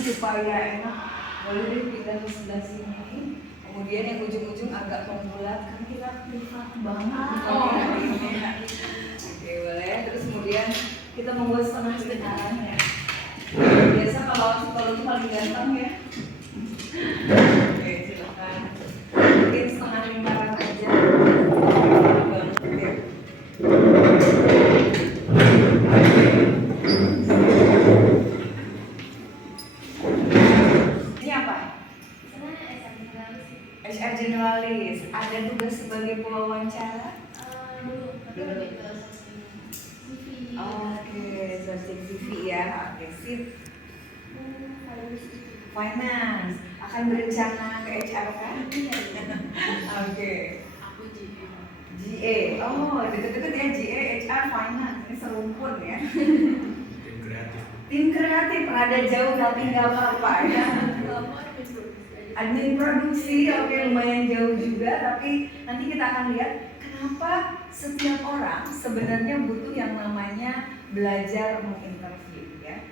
supaya enak, boleh deh pindah ke sebelah sini. Kemudian yang ujung-ujung agak membulat, kan kita privat banget hari ini. Oke, boleh. Terus kemudian kita membuat setengah lingkaran ya. Biasa kalau psikologi paling gampang ya. Oke, silakan. Mungkin setengah lingkaran aja. Banget ya. Ini apa? HR generalis. Ada tugas sebagai pewawancara? Belum. Oke, searching CV ya. Oke, sip. Finance. Akan berencana ke HR kan? Oke. Aku GA. Oh, deket-deket ya GA, HR, Finance. Ini serumpun ya. Tim kreatif. Rada jauh tapi nggak apa-apa ya. Admin produksi, oke, lumayan jauh juga. Tapi nanti kita akan lihat kenapa setiap orang sebenarnya butuh yang namanya belajar menginterview ya.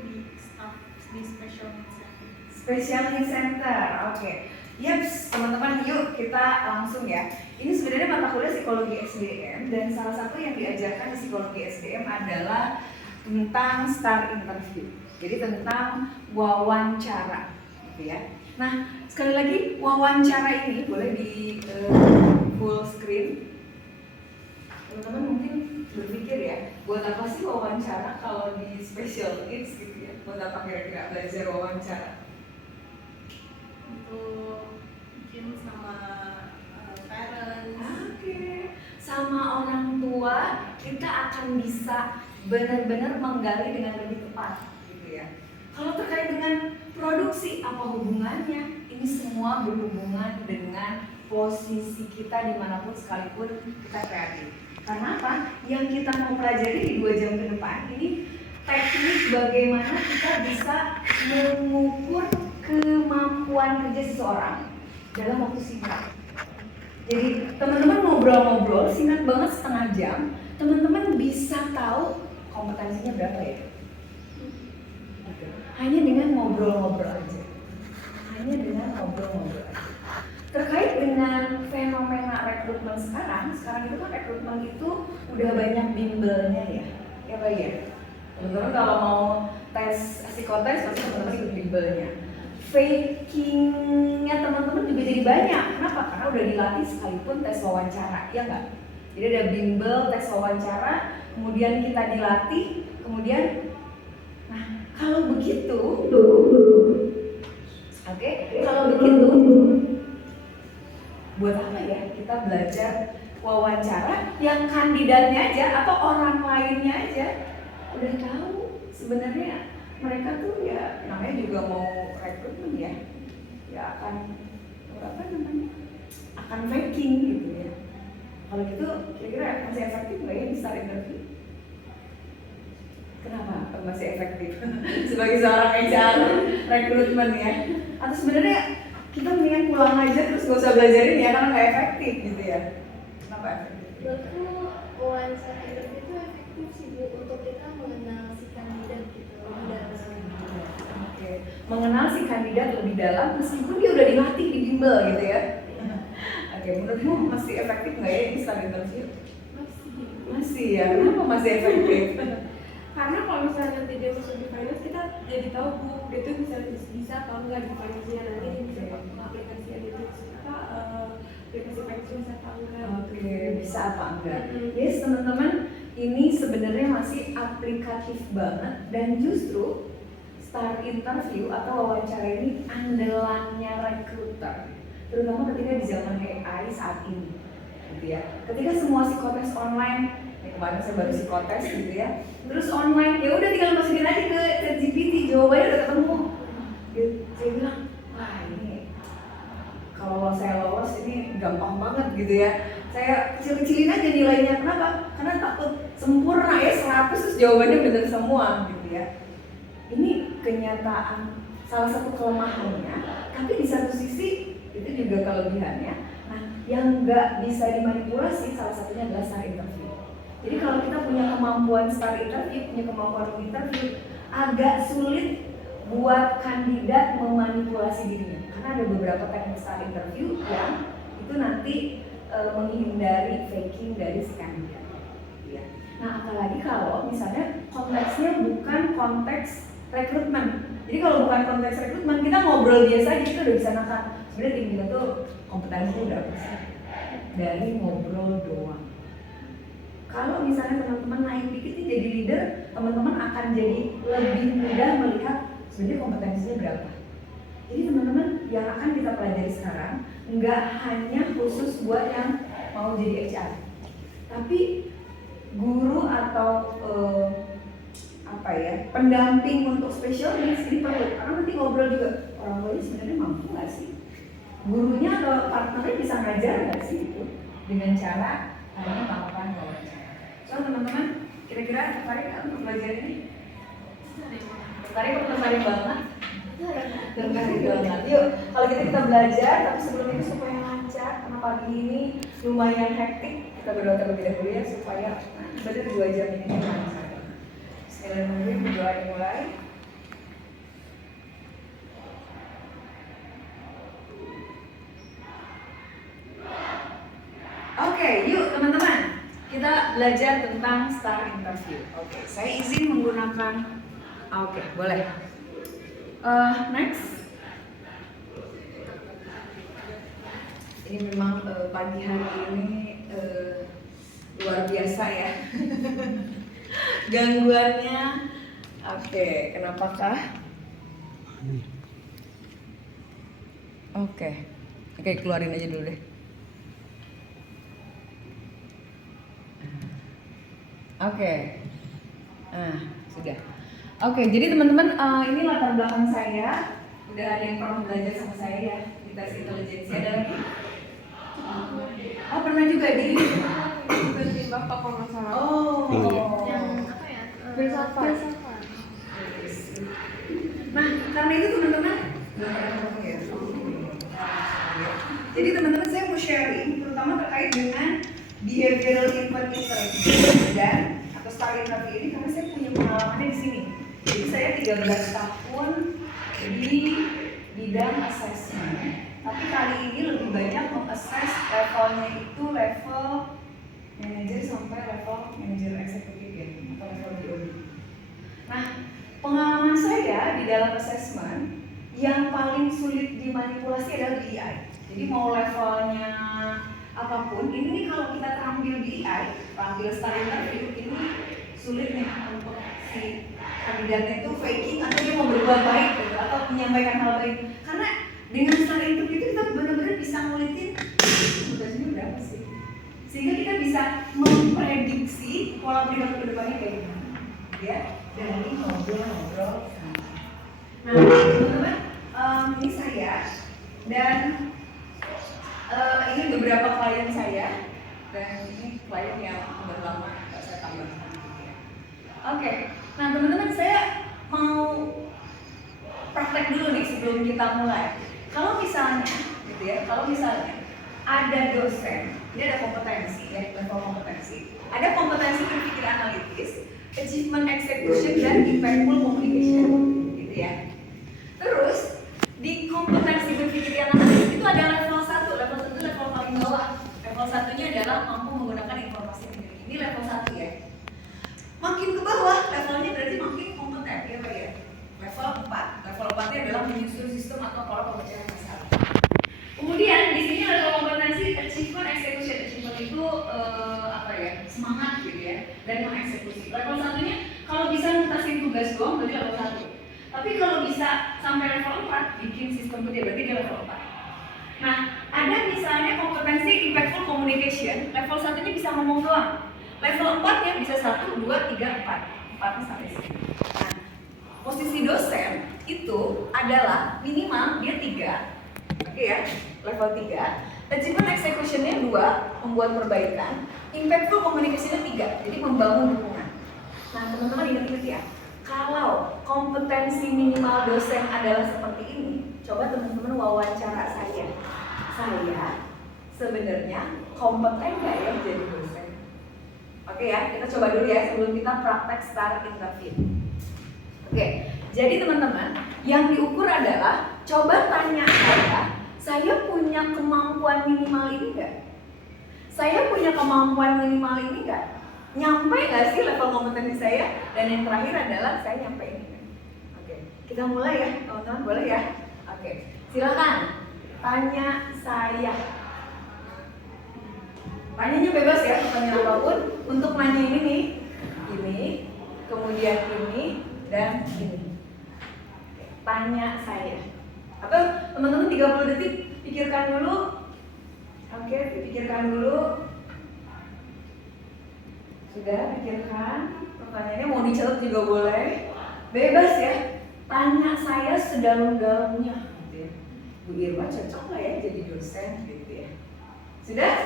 di staff di special needs center. Special Needs Center, oke. Yaps, teman-teman, yuk kita langsung ya. Ini sebenarnya mata kuliah psikologi SDM dan salah satu yang diajarkan di psikologi SDM adalah tentang STAR interview. Jadi tentang wawancara, gitu ya. Nah, sekali lagi wawancara ini boleh di full screen. Teman-teman mungkin berpikir ya, buat apa sih wawancara kalau di special needs gitu ya? Buat apa kira-kira belajar wawancara? Untuk mungkin sama parents. Oke, sama orang tua kita akan bisa benar-benar menggali dengan lebih tepat, gitu ya. Kalau terkait dengan produksi, apa hubungannya? Ini semua berhubungan dengan posisi kita dimanapun sekalipun kita kreatif. Karena apa? Yang kita mau pelajari di 2 jam ke depan ini teknik bagaimana kita bisa mengukur kemampuan kerja seseorang dalam waktu singkat. Jadi teman-teman ngobrol-ngobrol singkat banget setengah jam, teman-teman bisa tahu kompetensinya berapa ya? Hanya dengan ngobrol-ngobrol aja. Hanya dengan ngobrol-ngobrol aja. Terkait dengan fenomena rekrutmen sekarang itu kan rekrutmen itu udah banyak bimbelnya ya. Ya Pak ya. Teman-teman kalau mau tes psikotes pasti teman-teman ikut bimbelnya. Fakingnya teman-teman juga jadi banyak. Kenapa? Karena udah dilatih sekalipun tes wawancara, ya nggak? Jadi ada bimbel tes wawancara, kemudian kita dilatih, kemudian, nah kalau begitu, oke, kalau begitu, buat apa ya kita belajar wawancara yang kandidatnya aja atau orang lainnya aja udah tahu sebenarnya mereka tuh ya namanya juga mau rekrutmen ya akan apa namanya akan faking gitu ya. Kalau gitu kira-kira masih efektif nggak ya di start interview? Kenapa masih efektif sebagai seorang HR rekrutmen ya? Atau sebenarnya kita mendingan pulang aja terus gak usah belajarin ya karena nggak efektif gitu ya? Kenapa efektif? Menurutku wawancara interview itu efektif sih Bu untuk kita mengenal si kandidat gitu lebih dalam. Oke, mengenal si kandidat lebih dalam meskipun dia udah dilatih di bimbel gitu ya? Oke, menurutmu masih efektif nggak ya ini start interview? Masih ya, kenapa masih efektif? Karena kalau misalnya nanti dia masuk di finance kita jadi tahu Bu dia tuh bisa atau enggak di finance-nya nanti dia bisa aplikasinya itu apa aplikasi finance bisa atau enggak. Oke, bisa apa enggak? Yes teman-teman, ini sebenarnya masih aplikatif banget dan justru start interview atau wawancara ini andalannya recruiter, terutama ketika di zaman AI saat ini, gitu ya. Ketika semua psikotes online, kemarin saya baru psikotes gitu ya, terus online, ya udah tinggal masukin aja ke ChatGPT, jawabannya udah ketemu. Saya bilang, wah ini kalau saya lolos ini gampang banget gitu ya. Saya kecil-kecilin aja nilainya, kenapa? Karena takut sempurna ya 100 terus jawabannya benar semua gitu ya. Ini kenyataan salah satu kelemahannya, tapi di satu sisi itu juga kelebihannya. Nah, yang nggak bisa dimanipulasi salah satunya adalah start interview. Jadi kalau kita punya kemampuan start interview, punya kemampuan interview, agak sulit buat kandidat memanipulasi dirinya. Karena ada beberapa teknik style interview yang itu nanti menghindari faking dari si kandidat. Ya. Nah, apalagi kalau misalnya konteksnya bukan konteks rekrutmen. Jadi kalau bukan konteks rekrutmen, kita ngobrol biasa aja, kita udah bisa nakan. Sebenarnya tim kita tuh kompetensinya berapa sih? Dari ngobrol doang. Kalau misalnya teman-teman naik dikit nih jadi leader, teman-teman akan jadi lebih mudah melihat sebenarnya kompetensinya berapa. Jadi teman-teman yang akan kita pelajari sekarang nggak hanya khusus buat yang mau jadi HR, tapi guru atau pendamping untuk special needs ini perlu, karena nanti ngobrol juga orang tua ini sebenarnya mampu nggak sih, gurunya atau partnernya bisa ngajar nggak sih itu dengan cara hanya melakukan wawancara. So teman-teman kira-kira tertarik nggak untuk belajar ini? Tertarik banget. Tertarik banget. Yuk, kalau kita belajar, tapi sebelum itu supaya lancar, karena pagi ini lumayan hektik, kita berdoa terlebih dahulu ya supaya benar 2 jam ini lancar. Bismillahirrahmanirrahim, berdoa dimulai. Oke, yuk teman-teman, kita belajar tentang star interview. Oke, saya izin menggunakan. Oke, boleh. Next. Ini memang pagi hari ini luar biasa ya. Gangguannya. Oke, kenapakah? Oke, keluarin aja dulu deh. Oke. Nah, sudah. Oke, jadi teman-teman, ini latar belakang saya. Udah ada yang pernah belajar sama saya ya di tes intelijensi. Ada lagi? Oh, pernah juga di Bapak kalau nggak salah. Oh. Yang apa ya? Filsafat. Nah, karena itu teman-teman, jadi teman-teman saya mau sharing terutama terkait dengan behavioral input interview dan atau star interview ini karena saya punya pengalamannya di sini. Jadi saya 13 tahun di bidang assessment, tapi kali ini lebih banyak mengassess levelnya itu level manager sampai level manager eksekutif ya, atau level BOD. Nah, pengalaman saya di dalam assessment yang paling sulit dimanipulasi adalah BEI. Jadi mau levelnya apapun, ini nih kalau kita tampil BEI, tampil star interview, ini sulit nih untuk si kandidatnya itu faking atau dia mau berbuat baik gitu, atau menyampaikan hal baik. Karena dengan star interview itu kita benar-benar bisa ngulitin tugasnya berapa sih, sehingga kita bisa memprediksi pola perilaku kedepannya kayak gimana, ya. Dan ini ngobrol-ngobrol. Nah, teman-teman, ini saya dan ini beberapa klien saya dan ini klien yang udah lama nggak saya tambahkan. Oke, nah teman-teman saya mau praktek dulu nih sebelum kita mulai. Kalau misalnya, gitu ya, kalau misalnya ada dosen, ini ada kompetensi ya, level kompetensi. Ada kompetensi berpikir analitis, achievement execution dan impactful communication, gitu ya. Terus di kompetensi berpikir analitis itu ada level 1, level 1 level paling bawah. Level 1-nya adalah mampu menggunakan informasi yang dimiliki. Ini level 1 ya. Makin ke bawah levelnya berarti makin kompeten ya Pak ya. Level 4. Level 4-nya adalah menyusun sistem atau pola pemecahan masalah. Kemudian di sini level kompetensi achievement execution. Achievement itu semangat gitu ya dan mengeksekusi. Level 1-nya kalau bisa ngutasin tugas doang berarti level 1. Tapi kalau bisa sampai level 4 bikin sistem kerja berarti dia level 4. Nah, ada misalnya kompetensi impactful communication, level 1-nya bisa ngomong doang. Level 4-nya bisa 1, 2, 3, 4. 4-nya sampai sini. Nah, posisi dosen itu adalah minimal dia 3. Oke ya, level 3. Achievement execution-nya 2, membuat perbaikan. Impactful communication-nya 3, jadi membangun dukungan. Nah, teman-teman ingat-ingat ya, kalau kompetensi minimal dosen adalah seperti ini, coba teman-teman wawancara saya. Saya sebenarnya kompeten nggak ya jadi dosen? Oke ya, kita coba dulu ya sebelum kita praktek star interview. Oke, jadi teman-teman, yang diukur adalah coba tanya saya punya kemampuan minimal ini nggak? Saya punya kemampuan minimal ini nggak? Nyampe nggak sih level kompetensi saya? Dan yang terakhir adalah saya nyampe ini kan? Oke, kita mulai ya teman-teman, boleh ya? Oke, silakan tanya saya. Tanyanya bebas ya, pertanyaan apapun. Untuk nanya ini, kemudian ini, dan ini. Tanya saya. Atau teman-teman 30 detik pikirkan dulu. Oke, pikirkan dulu. Sudah pikirkan? Pertanyaannya mau dicatat juga boleh. Bebas ya. Tanya saya sedalam-dalamnya. Gitu ya. Bu Irma cocok nggak ya jadi dosen gitu ya? Sudah?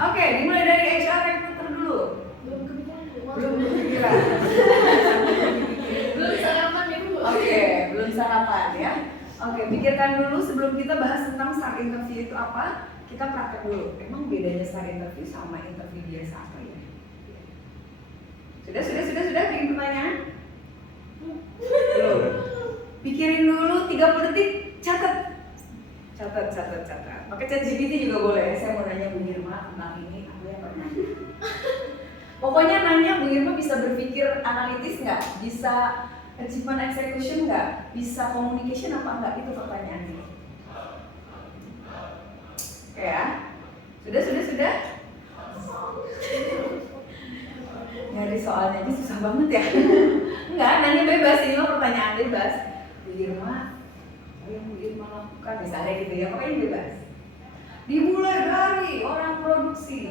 Oke, dimulai dari HR recruiter dulu. Belum kepikiran. Belum kepikiran. Belum sarapan ibu. Oke, belum sarapan ya. Oke, pikirkan dulu sebelum kita bahas tentang start interview itu apa. Kita praktek dulu. Emang bedanya start interview sama interview biasa apa ya? Sudah bikin pertanyaan? Belum. Pikirin dulu 30 detik, catat. Pakai ChatGPT juga boleh. Saya mau nanya Bu Irma tentang ini, aku yang pernah. Pokoknya nanya Bu Irma bisa berpikir analitis nggak? Bisa achievement execution nggak? Bisa communication apa nggak? Itu pertanyaannya. Oke ya. Sudah. Nyari soalnya aja susah banget ya. Enggak, nanya bebas, ini mah pertanyaan bebas. Bu Irma, apa yang Bu Irma lakukan? Misalnya gitu ya, pokoknya bebas. Dimulai dari orang produksi.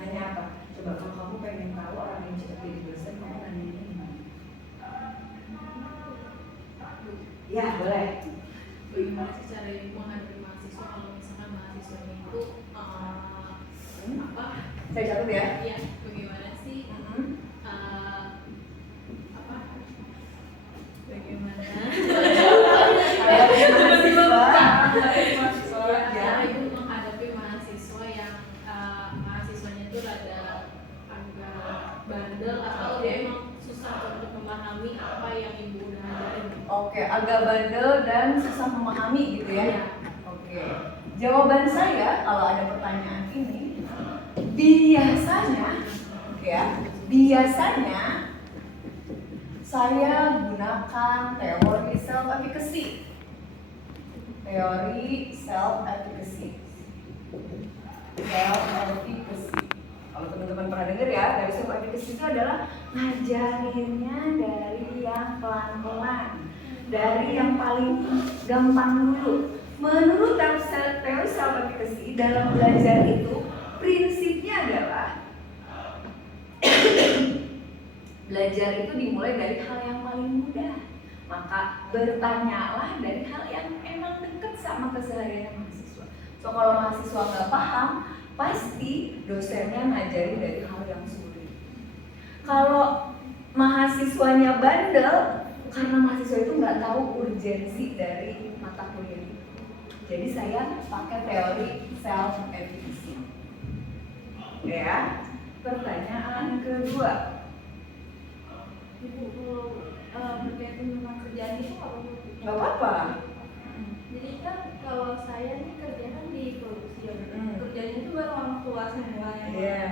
Nanya apa? Coba kalau kamu pengen tahu orang yang cepat jadi dosen, kamu nanya ini. Ya, boleh. Bagaimana sih cara menghadapi mahasiswa kalau misalkan mahasiswanya itu apa? Saya catat ya. Iya, bagaimana sih bagaimana cara ibu menghadapi mahasiswa yang mahasiswanya itu rada agak bandel atau dia emang susah untuk memahami apa yang ibu udah ajarin. Oke, agak bandel dan susah memahami gitu ya. Iya. Oke. Jawaban saya kalau ada pertanyaan ini, biasanya saya gunakan teori self efficacy. Kalau teman-teman pernah dengar ya, dari self efficacy itu adalah ngajarinnya dari yang pelan-pelan, dari yang paling gampang dulu. Menurut teori self efficacy, dalam belajar itu prinsipnya adalah belajar itu dimulai dari hal yang paling mudah. Maka bertanyalah dari hal yang emang dekat sama keseharian mahasiswa. So kalau mahasiswa nggak paham, pasti dosennya ngajarin dari hal yang sulit. Kalau mahasiswanya bandel, karena mahasiswa itu nggak tahu urgensi dari mata kuliah itu. Jadi saya pakai teori self efficacy. Ya. Pertanyaan kedua. Ibu berkaitan dengan kerjaan itu Nggak apa-apa. Jadi kan kalau saya nih kerja kan di produksi ya, kerjanya itu baru orang tua semua ya. Iya.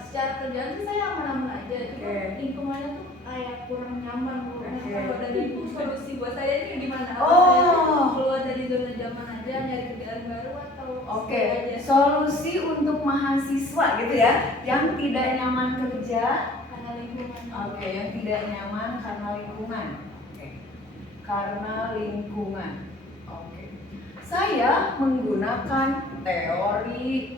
Secara kerjaan sih saya aman-aman aja, cuma Oke. lingkungannya tuh kayak kurang nyaman. Nah, Oke. kalau dari ibu solusi buat saya ini gimana? Apa Oh. saya keluar dari zona nyaman aja, nyari kerjaan baru atau Oke, stay aja? solusi untuk mahasiswa gitu ya, yang tidak nyaman kerja. Karena lingkungan. Oke, yang tidak nyaman karena lingkungan. Oke. Karena lingkungan. Oke. Saya menggunakan teori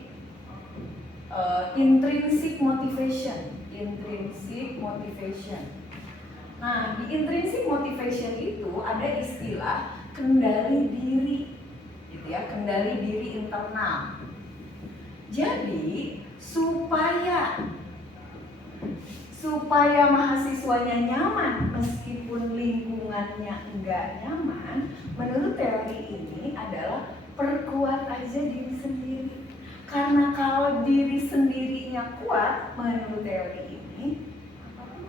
intrinsic motivation. Nah, di intrinsic motivation itu ada istilah kendali diri, gitu ya, kendali diri internal. Jadi supaya mahasiswanya nyaman meskipun lingkungannya enggak nyaman, menurut teori ini adalah perkuat aja diri sendiri. Karena kalau diri sendirinya kuat, menurut teori ini,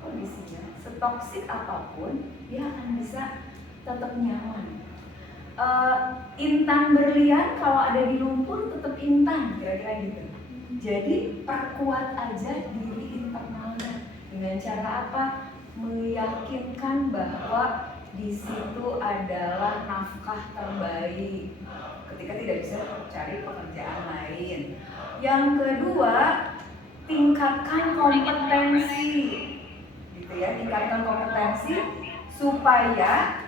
kondisinya, setoksik apapun, dia akan bisa tetap nyaman. Intan berlian kalau ada di lumpur tetap intan, kira-kira gitu. Jadi perkuat aja diri internalnya dengan cara apa? Meyakinkan bahwa di situ adalah nafkah terbaik ketika tidak bisa cari pekerjaan lain. Yang kedua, tingkatkan kompetensi, gitu ya, tingkatkan kompetensi supaya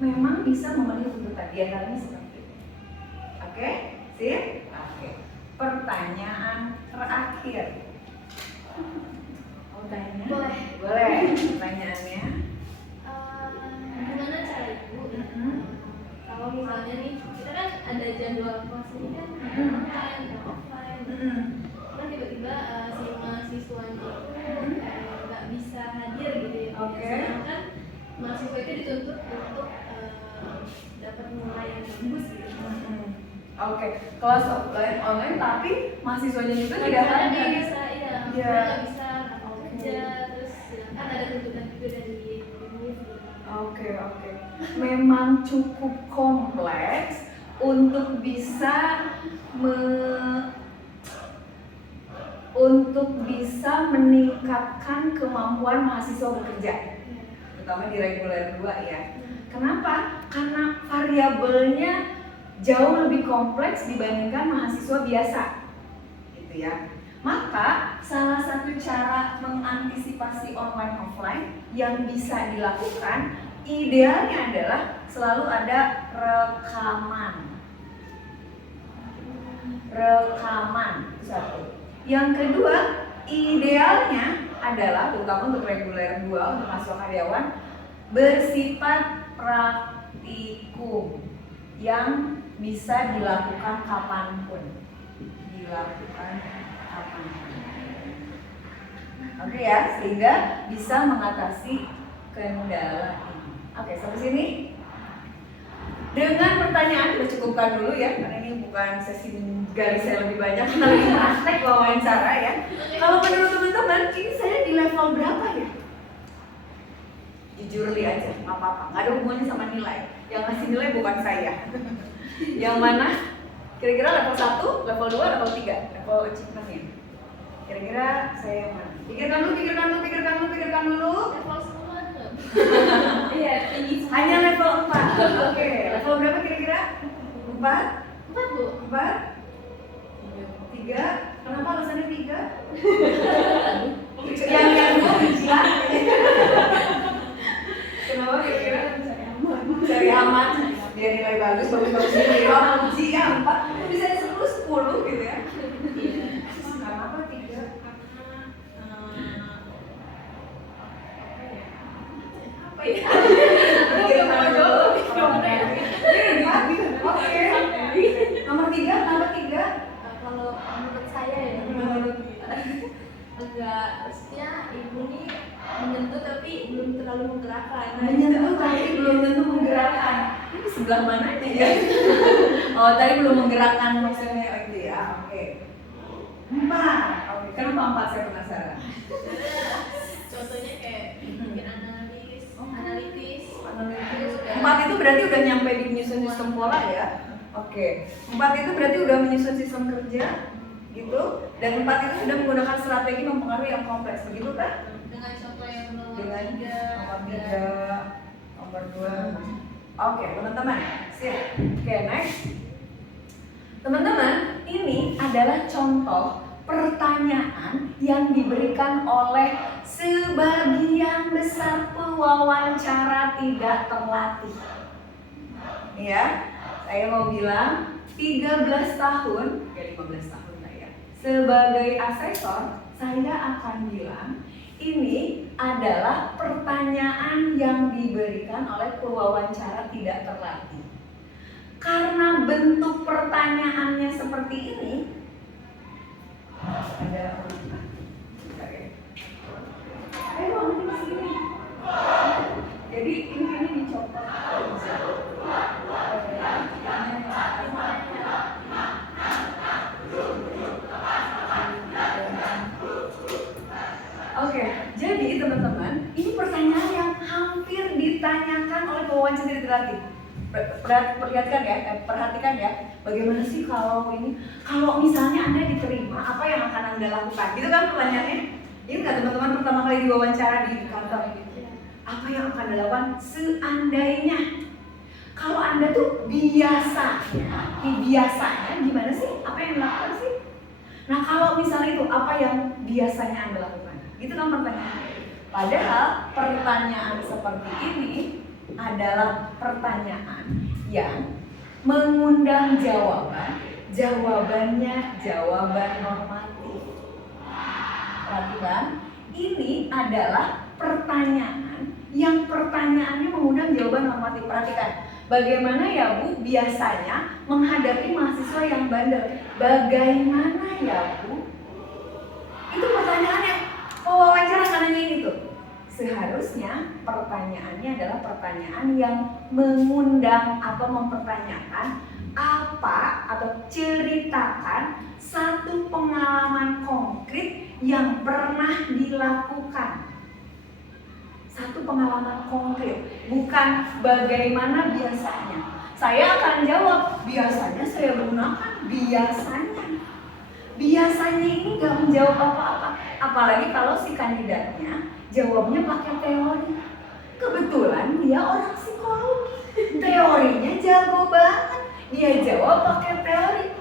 memang bisa memenuhi tuntutan. Di antaranya seperti itu. Oke, sip? Oke. Pertanyaan terakhir. Mau tanya? Boleh. Boleh. Pertanyaannya. Gimana cara ibu? Kalau misalnya nih, kita kan ada jadwal kelas ini kan online, offline. Kan tiba-tiba si mahasiswanya itu nggak bisa hadir gitu ya. Oke. Sedangkan mahasiswa itu dituntut untuk dapat nilai yang bagus gitu. Oke, kelas offline, online, tapi mahasiswanya juga tidak Nggak hadir. bisa, iya. Iya. Nggak bisa kerja, terus kan ada tuntutan juga dari univ gitu. Oke. Memang cukup kompleks untuk bisa meningkatkan kemampuan mahasiswa bekerja, terutama di reguler 2 ya. Kenapa? Karena variabelnya jauh lebih kompleks dibandingkan mahasiswa biasa, gitu ya. Maka salah satu cara mengantisipasi online offline yang bisa dilakukan idealnya adalah selalu ada rekaman itu satu. Yang kedua, idealnya adalah terutama untuk reguler 2 untuk mahasiswa karyawan bersifat praktikum yang bisa dilakukan kapanpun. Oke ya, sehingga bisa mengatasi kendala ini. Oke, sampai sini. Dengan pertanyaan kita cukupkan dulu ya, karena ini bukan sesi gali saya lebih banyak, kita lagi praktek wawancara ya. Kalau menurut teman-teman, ini saya di level berapa ya? Jujur li aja, nggak apa-apa, nggak ada hubungannya sama nilai. Yang ngasih nilai bukan saya. Yang mana? Kira-kira level 1, level 2, level 3, level achievement-nya. Kira-kira saya yang mana? Pikirkan dulu. Level semua nggak? Iya, tinggi semua. Hanya level 4. Oke, level berapa kira-kira? 4? 4 bu. 4? 3? Kenapa alasannya 3? yang gue ujian. Kenapa kira-kira? Cari aman. Biar nilai bagus nilai. Kalau ujian 4, bisa 10 gitu ya. Kenapa 3? Apa ya? Oke. Nomor 3, kenapa 3? Kalau menurut saya ya, agak harusnya ibu nih menyentuh tapi belum terlalu menggerakkan. Menyentuh tapi belum tentu menggerakkan. Ini sebelah mananya ya? Oh, tadi belum menggerakkan maksudnya. Oh itu ya, oke. 4. Oke, kenapa 4 saya penasaran? Contohnya kayak bikin analitis. Analitis. 4 itu berarti udah nyampe di menyusun sistem pola ya? Oke. 4 itu berarti udah menyusun sistem kerja gitu. Dan 4 itu sudah menggunakan strategi mempengaruhi yang kompleks, begitu kan? Dengan contoh yang nomor Dengan 3, nomor 3, nomor 2. Oke, teman-teman. Siap. Oke, next. Teman-teman, ini adalah contoh pertanyaan yang diberikan oleh sebagian besar pewawancara tidak terlatih. Ya, saya mau bilang 13 tahun, ya 15 tahun lah ya. Sebagai asesor, saya akan bilang ini adalah pertanyaan yang diberikan oleh pewawancara tidak terlatih. Karena bentuk pertanyaannya seperti ini, ada ayo nanti di sini. Jadi ini dicopot. Oke, jadi teman-teman, ini pertanyaan yang hampir ditanyakan oleh pewawancara terakhir. Perhatikan ya, bagaimana sih kalau misalnya Anda diterima, apa yang akan Anda lakukan? Gitu kan pertanyaannya? Ini nggak teman-teman pertama kali diwawancara di kantor? Apa yang akan Anda lakukan seandainya? Kalau Anda tuh biasanya gimana sih? Apa yang dilakukan sih? Nah kalau misalnya itu, apa yang biasanya Anda lakukan? Gitu kan pertanyaannya. Padahal pertanyaan seperti ini adalah pertanyaan yang mengundang jawabannya jawaban normatif. Perhatikan, ini adalah pertanyaan yang pertanyaannya mengundang jawaban normatif. Perhatikan, bagaimana ya Bu biasanya menghadapi mahasiswa yang bandel? Bagaimana ya Bu? Itu pertanyaannya, pewawancara akan nanya ini tuh. Seharusnya pertanyaannya adalah pertanyaan yang mengundang atau mempertanyakan apa atau ceritakan satu pengalaman konkret yang pernah dilakukan. Satu pengalaman konkret, bukan bagaimana biasanya. Saya akan jawab, biasanya saya gunakan, biasanya ini gak menjawab apa-apa. Apalagi kalau si kandidatnya jawabnya pakai teori. Kebetulan dia orang psikologi, teorinya jago banget. Dia jawab pakai teori.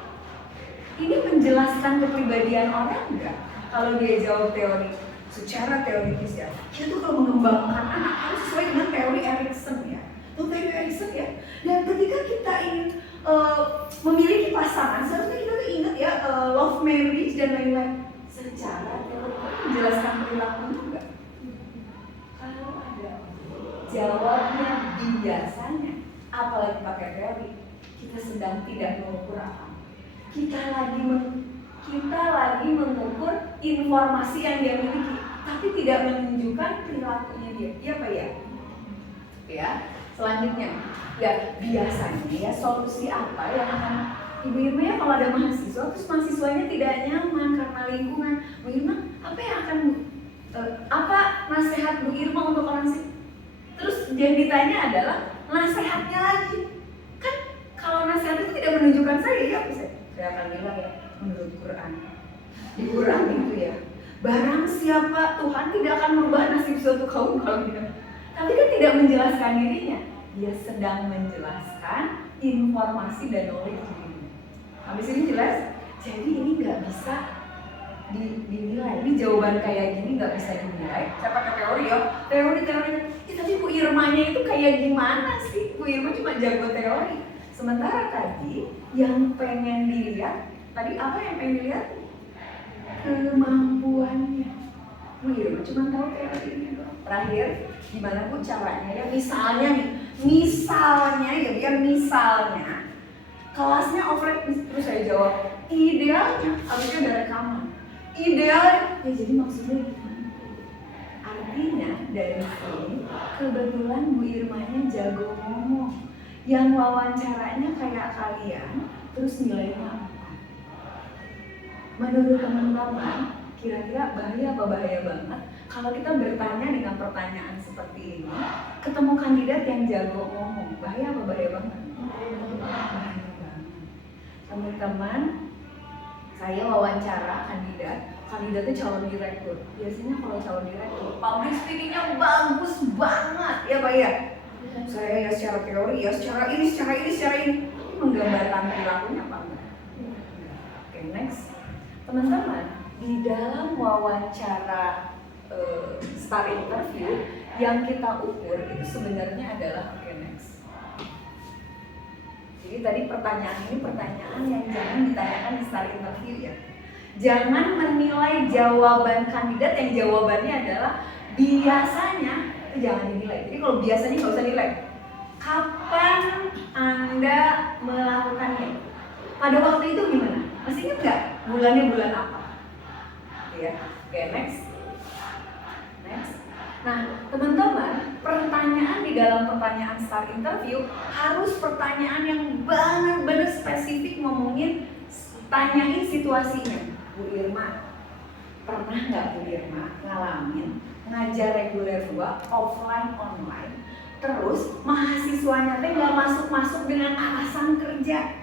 Ini menjelaskan kepribadian orang enggak? Kalau dia jawab teori secara teoritis ya, kita tuh kalau mengembangkan anak harus sesuai dengan teori Erikson ya. Teori Erikson ya. Dan ketika kita ingin memiliki pasangan, seharusnya kita tuh ingat ya love marriage dan lain-lain. Secara teori menjelaskan perilaku juga. Kalau ada jawabnya biasanya, apalagi pakai teori, kita sedang tidak mengukur apa. Kita lagi mengukur informasi yang dia miliki, tapi tidak menunjukkan perilakunya dia. Iya Pak ya? Ya, selanjutnya, ya biasanya ya solusi apa yang akan Ibu Irma ya kalau ada mahasiswa terus mahasiswanya tidak nyaman karena lingkungan, Bu Irma apa yang akan apa nasihat Bu Irma untuk orang sih? Terus yang ditanya adalah nasihatnya lagi. Kan kalau nasihat itu tidak menunjukkan saya akan bilang ya menurut Quran. Di Quran itu ya, barang siapa Tuhan tidak akan merubah nasib suatu kaum kalau tidak. Tapi kan tidak menjelaskan dirinya. Dia sedang menjelaskan informasi dan knowledge dirinya. Habis ini jelas? Jadi ini nggak bisa dinilai. Ini jawaban kayak gini nggak bisa dinilai. Saya pakai teori ya, teori. Tapi Bu Irmanya itu kayak gimana sih? Bu Irma cuma jago teori. Sementara tadi yang pengen dilihat, tadi apa yang pengen dilihat? Kemampuannya. Bu Irma cuma tahu teorinya doang. Terakhir, gimana Bu caranya ya? Misalnya ya biar misalnya kelasnya offline, terus saya jawab idealnya harusnya ada rekaman. Idealnya, ya jadi maksudnya gimana? Artinya dari sini kebetulan Bu Irmanya jago ngomong. Yang wawancaranya kayak kalian, terus nilainya apa? Menurut teman-teman, kira-kira bahaya apa bahaya banget kalau kita bertanya dengan pertanyaan seperti ini, ketemu kandidat yang jago ngomong, bahaya apa bahaya banget? Bahaya banget. Teman-teman, saya wawancara kandidatnya calon direktur. Biasanya kalau calon direktur, public speaking-nya bagus banget, ya Pak ya? Saya ya secara teori, ya secara ini. Menggambarkan perilakunya apa enggak? Oke, next. Teman-teman, di dalam wawancara star interview yang kita ukur itu sebenarnya adalah next. Jadi tadi pertanyaan ini pertanyaan yang jangan ditanyakan di star interview ya. Jangan menilai jawaban kandidat yang jawabannya adalah biasanya, itu jangan dinilai. Jadi kalau biasanya nggak usah nilai. Kapan Anda melakukannya? Pada waktu itu gimana? Masih ingat nggak? Bulannya bulan apa? Ya, oke, next. Nah, teman-teman, pertanyaan di dalam pertanyaan star interview harus pertanyaan yang benar-benar spesifik ngomongin, tanyain situasinya. Bu Irma, pernah nggak Bu Irma ngalamin ngajar reguler 2 offline online, terus mahasiswanya teh nggak masuk dengan alasan kerja?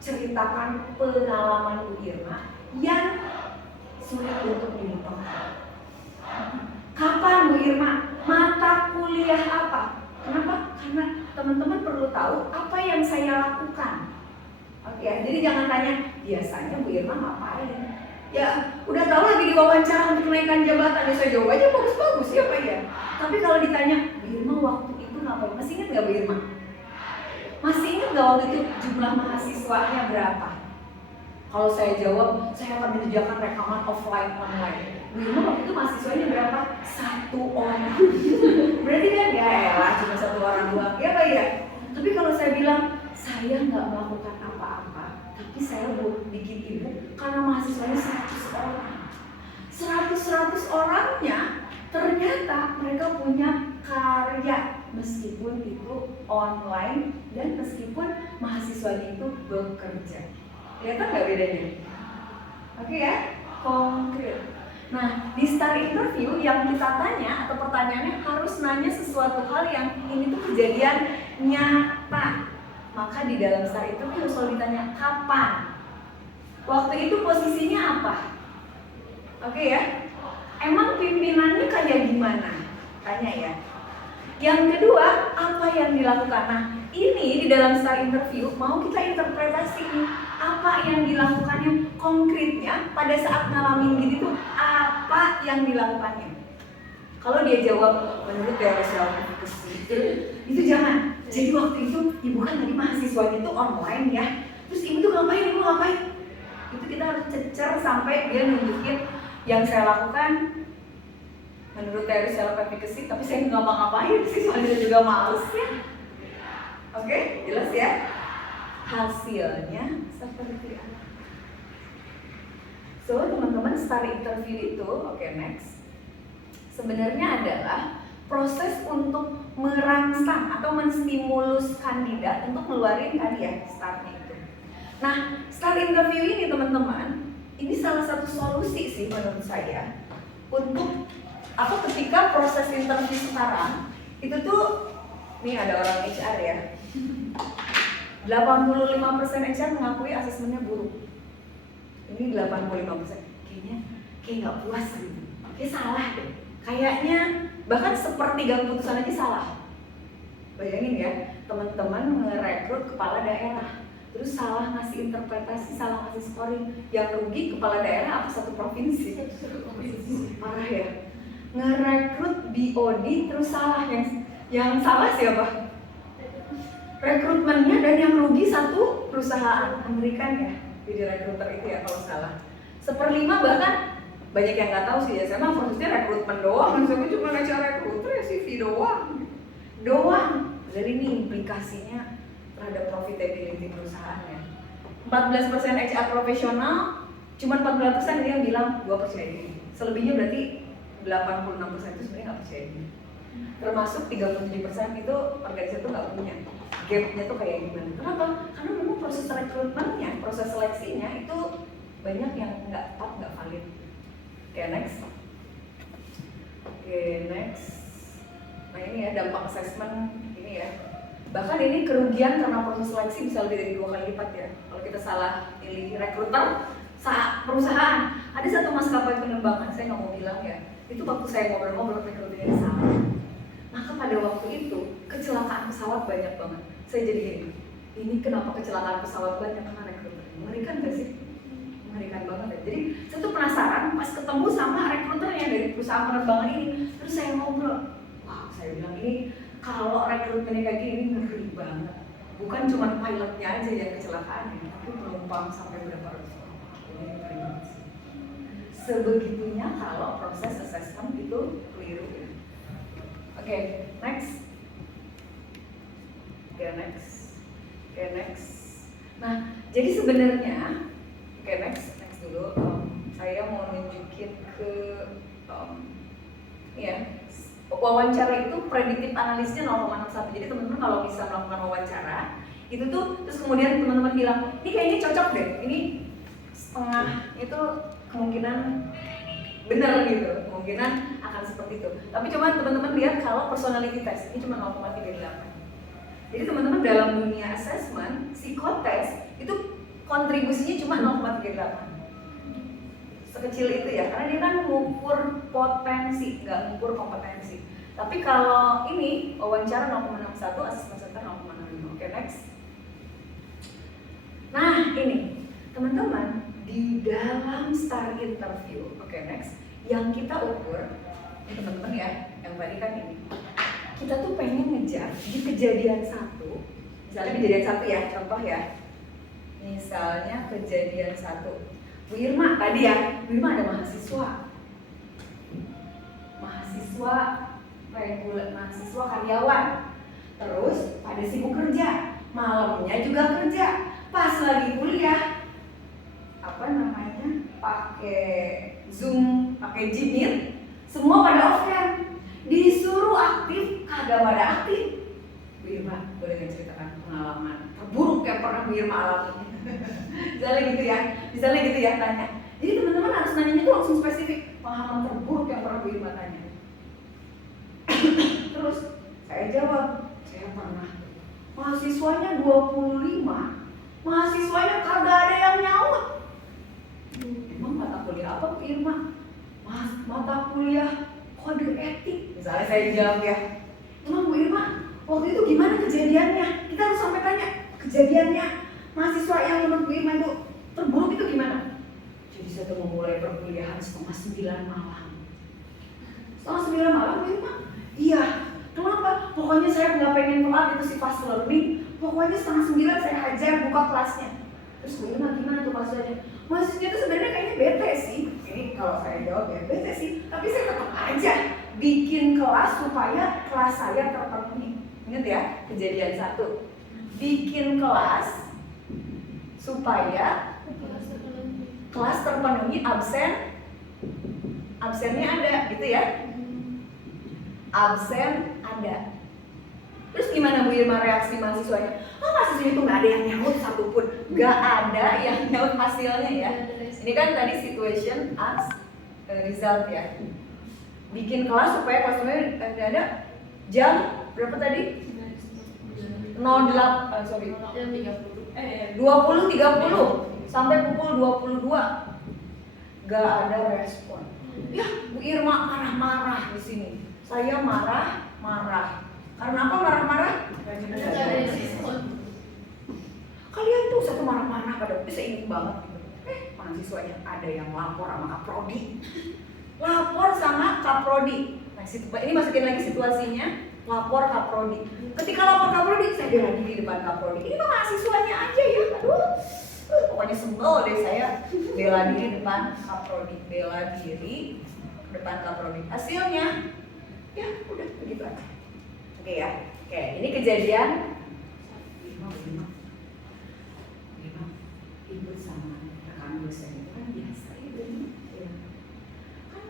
Ceritakan pengalaman Bu Irma yang sulit untuk dilupakan. Kapan Bu Irma? Mata kuliah apa? Kenapa? Karena teman-teman perlu tahu apa yang saya lakukan. Oke, jadi jangan tanya biasanya Bu Irma ngapain. Ya, udah tahu lagi diwawancara untuk kenaikan jabatan, ya saya jawab aja bagus-bagus ya Pak ya. Tapi kalau ditanya, Bu Irma waktu itu ngapain? Masih ingat nggak Bu Irma? Masih ingat nggak waktu itu jumlah mahasiswanya berapa? Kalau saya jawab, saya akan mengerjakan rekaman offline online. Bu Irma waktu itu mahasiswanya berapa? 1 orang. Berarti kan ya elah cuma 1 orang doang, ya Pak ya. Tapi kalau saya bilang, saya nggak melakukan apa-apa, tapi saya buat bikin ibu karena mahasiswanya 100 orang. 100 orangnya ternyata mereka punya karya meskipun itu online dan meskipun mahasiswanya itu bekerja. Kelihatan nggak bedanya? Oke ya, konkret. Nah, di start interview yang kita tanya atau pertanyaannya harus nanya sesuatu hal yang ini tuh kejadian nyata. Maka di dalam start interview harus selalu ditanya kapan. Waktu itu posisinya apa? Oke ya. Emang pimpinannya kayak gimana? Tanya ya. Yang kedua, apa yang dilakukan? Nah, ini di dalam start interview mau kita interpretasi apa yang dilakukannya konkretnya pada saat ngalamin gini tuh apa yang dilakukannya. Kalau dia jawab menurut teori self-efficacy itu jangan. Jadi waktu itu ibu kan tadi mahasiswanya tuh online ya. Terus ibu tuh ngapain? Itu kita harus cecer sampai dia nunjukin yang saya lakukan menurut teori self-efficacy, tapi saya nggak ngapain sih, soalnya juga males ya. Oke, jelas ya? Hasilnya seperti apa? So, teman-teman, start interview itu, oke, next. Sebenarnya adalah proses untuk merangsang atau menstimulus kandidat untuk ngeluarin tadi ya, startnya itu. Nah, start interview ini teman-teman, ini salah satu solusi sih menurut saya untuk atau ketika proses interview sekarang itu tuh, nih ada orang HR ya, 85% HR mengakui asesmennya buruk. Ini 85%, kayaknya nggak puas gitu, kayak salah deh. Kayaknya bahkan sepertiga keputusan aja salah. Bayangin ya, teman-teman ngerekrut kepala daerah, terus salah ngasih interpretasi, salah ngasih scoring. Yang rugi kepala daerah apa satu provinsi? Parah ya. Ngerekrut BOD terus salah, yang salah siapa? Rekrutmennya, dan yang rugi satu perusahaan. Mengerikan ya jadi rekruter itu ya kalau salah. 1/5 bahkan banyak yang nggak tahu sih ya, saya mah prosesnya rekrutmen doang, saya cuma ngajar rekruter ya CV doang. Jadi ini implikasinya terhadap profitability perusahaannya. 14% HR profesional, cuma 14% dia yang bilang gua percaya diri. Selebihnya berarti 86% itu sebenarnya nggak percaya diri. Termasuk 37% itu organisasi itu nggak punya. Gapnya tuh kayak gimana? Kenapa? Karena memang proses rekrutmennya, proses seleksinya itu banyak yang nggak tepat, nggak valid. Oke, next. Nah ini ya dampak assessment ini ya. Bahkan ini kerugian karena proses seleksi bisa lebih dari 2 kali lipat ya. Kalau kita salah pilih rekruter, perusahaan. Ada satu maskapai penerbangan, saya nggak mau bilang ya. Itu waktu saya ngobrol-ngobrol rekruternya salah. Maka pada waktu itu kecelakaan pesawat banyak banget. Saya jadi gini, ini kenapa kecelakaan pesawat banyak karena rekruter? Mengerikan gak sih? Mengerikan banget ya. Jadi saya tuh penasaran pas ketemu sama rekruternya dari perusahaan penerbangan ini. Terus saya ngobrol, wow, saya bilang ini kalau rekrutmennya kayak gini ngeri banget. Bukan cuma pilotnya aja yang kecelakaan ya, tapi penumpang sampai berapa ratus orang. Ini ngeri banget sih. Sebegitunya kalau proses assessment itu keliru ya. Oke, next. Nah, jadi sebenarnya, next dulu. Saya mau nunjukin ke, wawancara itu predictive analisisnya 0,61. Jadi teman-teman kalau bisa melakukan wawancara, itu tuh terus kemudian teman-teman bilang, ini kayaknya cocok deh. Ini setengah itu kemungkinan benar gitu, kemungkinan akan seperti itu. Tapi coba teman-teman lihat kalau personality test ini cuma 0,38. Jadi teman-teman dalam dunia assessment, psikotes itu kontribusinya cuma 0,38. Sekecil itu ya, karena dia kan mengukur potensi, nggak mengukur kompetensi. Tapi kalau ini wawancara 0,61, assessment center 0,65. Oke, next. Nah ini teman-teman di dalam STAR interview, oke next, yang kita ukur, ini teman-teman ya, yang tadi kan ini, kita tuh pengen ngejar di kejadian satu, misalnya kejadian satu ya, contoh ya, misalnya kejadian satu, Bu Irma tadi ya, Bu Irma ada mahasiswa reguler, mahasiswa karyawan, terus pada sibuk kerja, malamnya juga kerja, pas lagi kuliah, pakai Zoom, pakai Jimit, semua pada offline, disuruh aktif, kagak pada aktif. Bu Irma, boleh nggak ceritakan pengalaman terburuk yang pernah Bu Irma alami? Misalnya gitu ya, tanya. Jadi teman-teman harus nanya tuh langsung spesifik, pengalaman terburuk yang pernah Bu Irma tanya. Terus saya jawab, saya pernah. Mahasiswanya 25, mahasiswanya kagak ada yang nyaut. Emang mata kuliah apa Bu Irma? Mata kuliah kode etik. Misalnya saya jawab ya, emang Bu Irma waktu itu gimana kejadiannya? Kita harus sampai tanya kejadiannya mahasiswa yang menurut Bu Irma itu terburuk itu gimana? Jadi saya tuh memulai perkuliahan 8:30 malam. 8:30 malam Bu Irma? Iya. Kenapa? Pokoknya saya nggak pengen telat, itu sih fast learning. Pokoknya 8:30 saya hajar buka kelasnya. Terus Bu Irma gimana tuh mahasiswanya? Mahasiswanya itu sebenarnya kayaknya bete sih. Ini kalau saya jawab ya bete sih. Tapi saya tetap aja bikin kelas supaya kelas saya terpenuhi. Ingat ya, kejadian satu. Bikin kelas supaya kelas terpenuhi, absennya ada gitu ya. Absen ada. Terus gimana Bu Irma reaksi mahasiswanya? Mahasiswa itu nggak ada yang nyaut satupun, nggak ada yang nyaut hasilnya ya. Ini kan tadi situation as result ya. Bikin kelas supaya kelasnya ada jam berapa tadi? 20.30 sampai pukul 22. Gak ada respon. Ya Bu Irma marah-marah di sini. Saya marah-marah. Karena apa marah-marah? Kalian tuh satu marah-marah pada bisa ingat banget gitu. Mahasiswanya ada yang lapor sama Kaprodi. Lapor sama Kaprodi. Nah, ini masukin lagi situasinya, lapor Kaprodi. Ketika lapor Kaprodi, saya bela diri di depan Kaprodi. Ini mah mahasiswanya aja ya. Aduh. Pokoknya sebel deh saya bela diri depan Kaprodi. Bela diri depan Kaprodi. Hasilnya ya udah begitu aja. Oke ya. Oke, ini kejadian ibu sama rekan dosen itu kan biasa ya, ya. Kan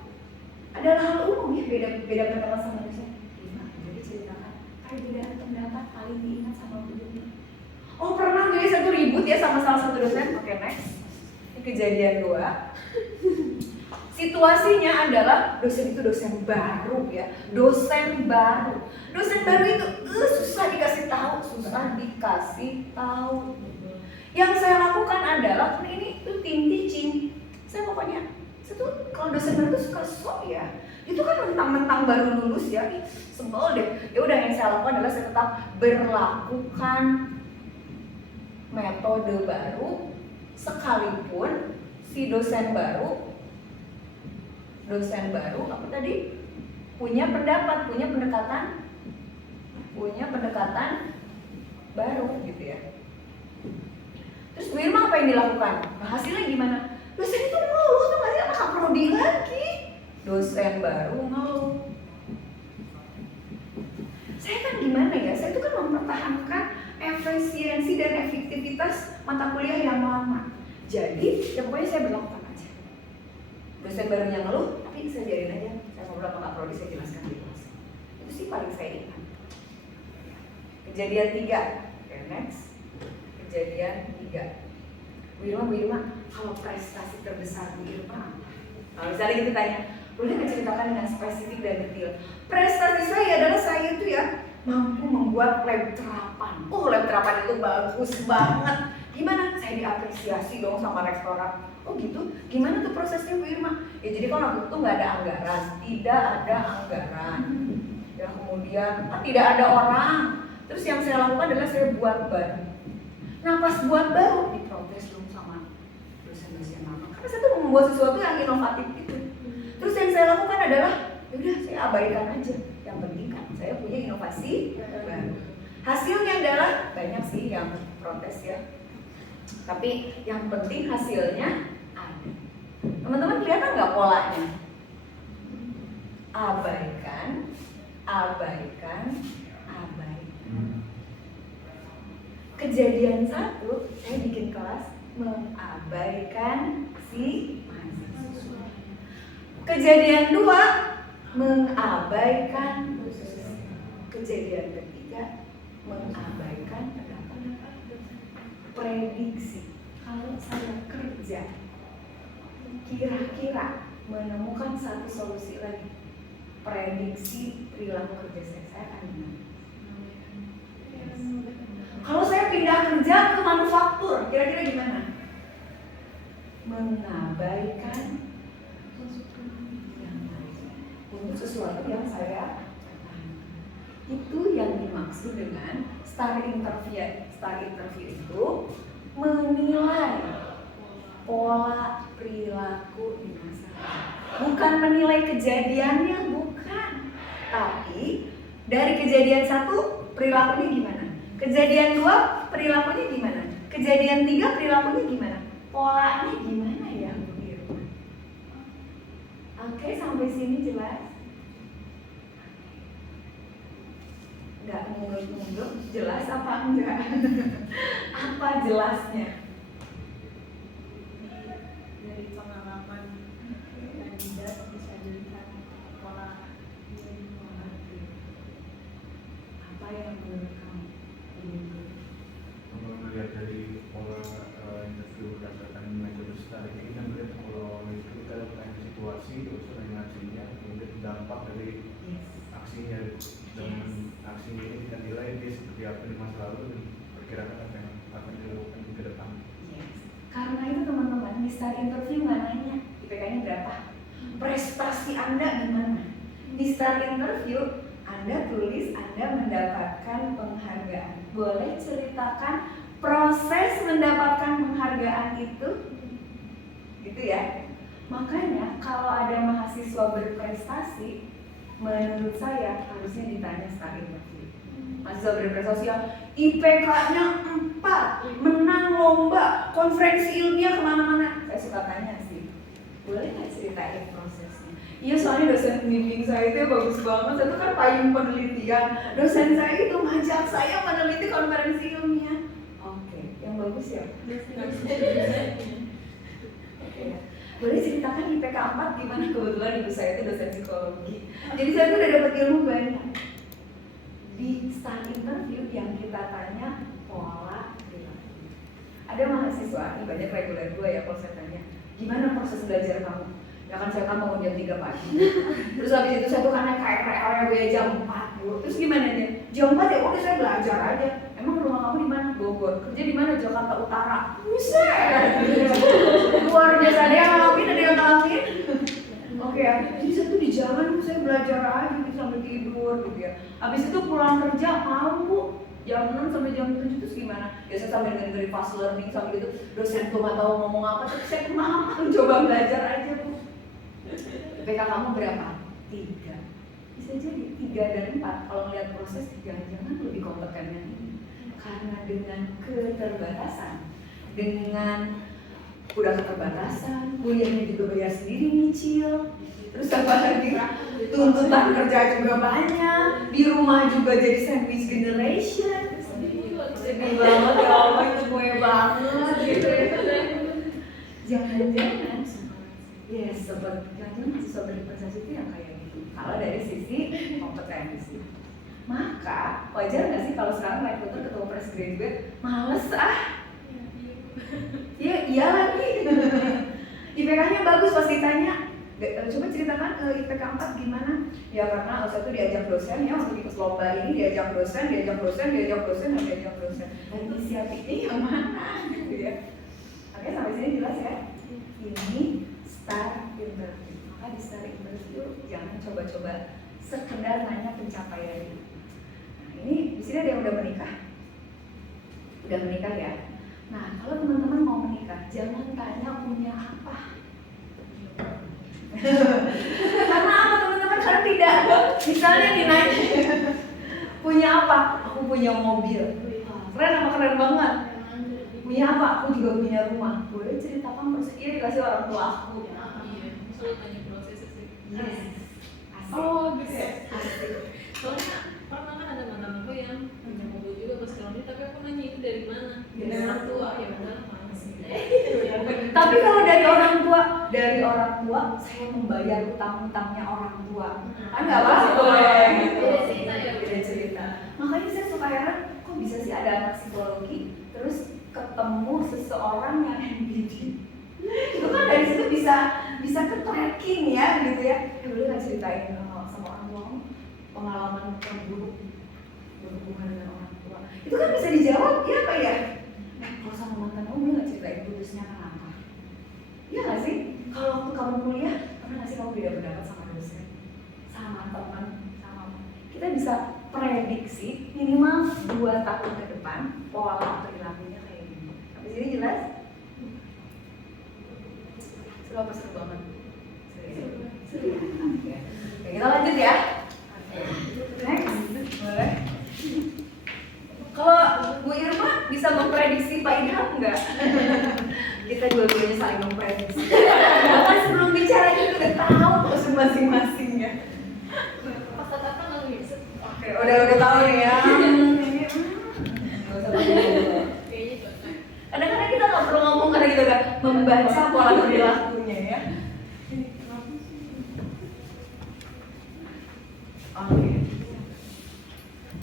adalah hal umum ya, beda pendapat sama dosen. Jadi ceritakan perbedaan pendapat paling diingat sama Bu Irma. Oh pernah guys, satu ribut ya sama salah satu dosen. Oke next. Ini kejadian 2. Situasinya adalah dosen itu dosen baru ya, dosen baru itu susah dikasih tahu. Yang saya lakukan adalah ini tuh tim teaching. Saya pokoknya, kalau dosen baru tuh suka sok ya. Itu kan mentang-mentang baru lulus ya, sebel deh. Ya udah yang saya lakukan adalah saya tetap berlakukan metode baru sekalipun si dosen baru apa tadi punya pendekatan baru gitu ya. Terus Bu Irma apa yang dilakukan? Nah, hasilnya gimana? Dosen itu ngeluh tuh masih sama Kaprodi lagi. Dosen baru ngeluh. Saya kan gimana ya? Saya tuh kan mempertahankan efisiensi dan efektivitas mata kuliah yang lama. Jadi ya pokoknya saya berlakukan aja. Dosen barunya ngeluh, tapi saya biarin aja. Saya ngobrol sama Kak Prodi, saya jelaskan di kelas. Itu sih paling saya ingat. Kejadian 3. Oke, next. Kejadian 3. Bu Irma, kalau prestasi terbesar Bu Irma apa? Kalau misalnya gitu tanya, boleh nggak ceritakan dengan spesifik dan detail? Prestasi saya adalah saya itu ya mampu membuat lab terapan. Lab terapan itu bagus banget. Gimana? Saya diapresiasi dong sama rektorat. Oh gitu? Gimana tuh prosesnya Bu Irma? Ya jadi kalau waktu itu nggak ada anggaran, tidak ada anggaran. Ya kemudian tidak ada orang. Terus yang saya lakukan adalah saya buat baru. Nah pas buat baru diprotes dong sama dosen-dosen lama. Karena saya tuh membuat sesuatu yang inovatif gitu. Terus yang saya lakukan adalah, yaudah saya abaikan aja. Yang penting kan saya punya inovasi baru. Hasilnya adalah banyak sih yang protes ya. Tapi yang penting hasilnya ada. Teman-teman kelihatan nggak polanya? Abaikan, abaikan, abaikan. Kejadian 1, saya bikin kelas mengabaikan si mahasiswa. Kejadian 2, mengabaikan dosen. Kejadian 3, mengabaikan pendapat. Prediksi, kalau saya kerja kira-kira menemukan satu solusi lagi, prediksi perilaku kerja saya akan gimana? Kalau saya pindah kerja ke manufaktur, kira-kira gimana? Mengabaikan yang lain untuk sesuatu yang saya itu yang dimaksud dengan star interview. Star interview itu menilai pola perilaku di masa lalu. Bukan menilai kejadiannya, bukan. Tapi dari kejadian 1 perilakunya gimana? Kejadian 2 perilakunya gimana? Kejadian 3 perilakunya gimana? Polanya gimana ya Bu Irma? Oke, sampai sini jelas? Enggak mundur-mundur, jelas apa enggak? Apa jelasnya? Dari pengalaman kandidat bisa dilihat pola Apa yang menurut kamu? Kalau melihat dari pola interview berdasarkan metode STAR ini kan melihat kalau itu kita ada pertanyaan situasi terus reaksinya kemudian dampak dari aksinya dengan aksinya ini kita nilai dia seperti apa di masa lalu dan perkirakan apa yang akan dilakukan ke depan. Karena itu teman-teman di STAR interview nggak nanya IPK-nya berapa, prestasi Anda gimana. Di STAR interview Anda tulis Anda mendapatkan penghargaan. Boleh ceritakan proses mendapatkan penghargaan itu? Gitu ya. Makanya kalau ada mahasiswa berprestasi, menurut saya harusnya ditanya STAR interview. Mahasiswa berprestasi yang IPK-nya 4, menang lomba, konferensi ilmiah kemana-mana. Saya suka tanya sih, boleh nggak ceritain prosesnya? Iya, soalnya dosen pembimbing saya itu bagus banget. Saya itu kan payung penelitian. Dosen saya itu ngajak saya meneliti konferensi ilmiah. Oke, yang bagus ya. Oke, boleh ceritakan IPK 4 gimana? Kebetulan ibu saya itu dosen psikologi. Jadi saya tuh udah dapat ilmu banyak. Di STAR interview yang kita tanya pola perilaku. Ada mahasiswa, ini banyak reguler gue ya kalau saya tanya, gimana proses belajar kamu? Ya kan saya kan bangun jam 3 pagi. Terus habis itu saya tuh kan naik KRL ya jam 4 Bu. Terus gimana dia? Jam 4 ya udah saya belajar aja. Emang rumah kamu di mana? Bogor. Kerja di mana? Jakarta Utara. Buset. Luar biasa, ada yang ngalamin, ada yang ngalamin. Oke ya, jadi saya tuh di jalan saya belajar aja gitu sambil tidur gitu ya. Habis itu pulang kerja malam Bu, jam 6 sampai jam 7 terus gimana? Ya saya sambil dengerin fast learning sambil gitu, dosen tuh nggak tahu ngomong apa, terus saya kemana coba belajar aja Bu. IPK kamu berapa? 3. Bisa jadi 3 dan 4. Kalau melihat proses jangan-jangan lebih kompeten yang ini. Karena dengan keterbatasan, dengan udah keterbatasan, kuliahnya juga bayar sendiri nyicil, terus apa lagi? Tuntutan kerja juga banyak, di rumah juga jadi sandwich generation. Sedih banget ya Allah, itu gue banget gitu ya. Jangan-jangan seperti jangan mahasiswa berprestasi itu yang kayak gitu. Kalau dari sisi kompetensi, maka wajar nggak sih kalau sekarang recruiter ketemu fresh graduate males ya iya lagi IPK-nya bagus pas ditanya Coba ceritakan IPK 4 gimana? Ya karena satu diajak dosen ya untuk ikut lomba ini, diajak dosen, dan diajak dosen. Dan inisiatifnya yang mana gitu ya? Oke, sampai sini jelas ya? Ini STAR interview. Maka di STAR interview jangan coba-coba sekedar nanya pencapaian. Nah, ini di sini ada yang udah menikah. Udah menikah ya. Nah, kalau teman-teman mau menikah, jangan tanya punya apa. Karena apa teman-teman? Karena tidak. Misalnya dinanya punya apa? Aku punya mobil. Keren apa keren banget? Punya apa? Aku juga punya rumah. Boleh ceritakan proses ini dikasih orang tua aku. Iya, selalu tanya prosesnya sih. Yes. Asik. Oh gitu ya. Asik. Soalnya pernah kan ada mantan aku yang punya mobil juga pas sekolah, tapi aku nanya itu dari mana? Dari orang tua. Ya udah mana sih? Tapi kalau dari orang tua, saya membayar utang-utangnya orang tua. Kan nggak boleh. Beda cerita ya. Beda cerita. Makanya saya suka heran, kok bisa sih ada anak psikologi terus ketemu seseorang yang NBD. Itu kan dari situ bisa ke tracking ya gitu ya. Boleh nggak ceritain sama orang tua pengalaman terburuk berhubungan dengan orang tua? Itu kan bisa dijawab ya Pak ya. Kalau sama mantan kamu nggak ceritain putusnya kenapa? Iya nggak sih? Kalau waktu kamu kuliah pernah nggak sih kamu beda pendapat sama dosen, sama teman, sama kita bisa prediksi minimal 2 tahun ke depan pola perilakunya kayak gini. Sampai sini jelas? Seru apa seru banget? Seru. Oke, kita lanjut ya. Next, boleh. Kalau Bu Irma bisa memprediksi Pak Ilham nggak? Kita dua-duanya saling memprediksi. Bahkan sebelum bicara itu udah tahu kok masing-masingnya. Pas tatap kan langsung bisa. Oke, udah tahu nih ya. Nggak usah ngomong. Kayaknya cocok. Kadang-kadang kita nggak perlu ngomong karena kita udah membaca pola perilakunya ya.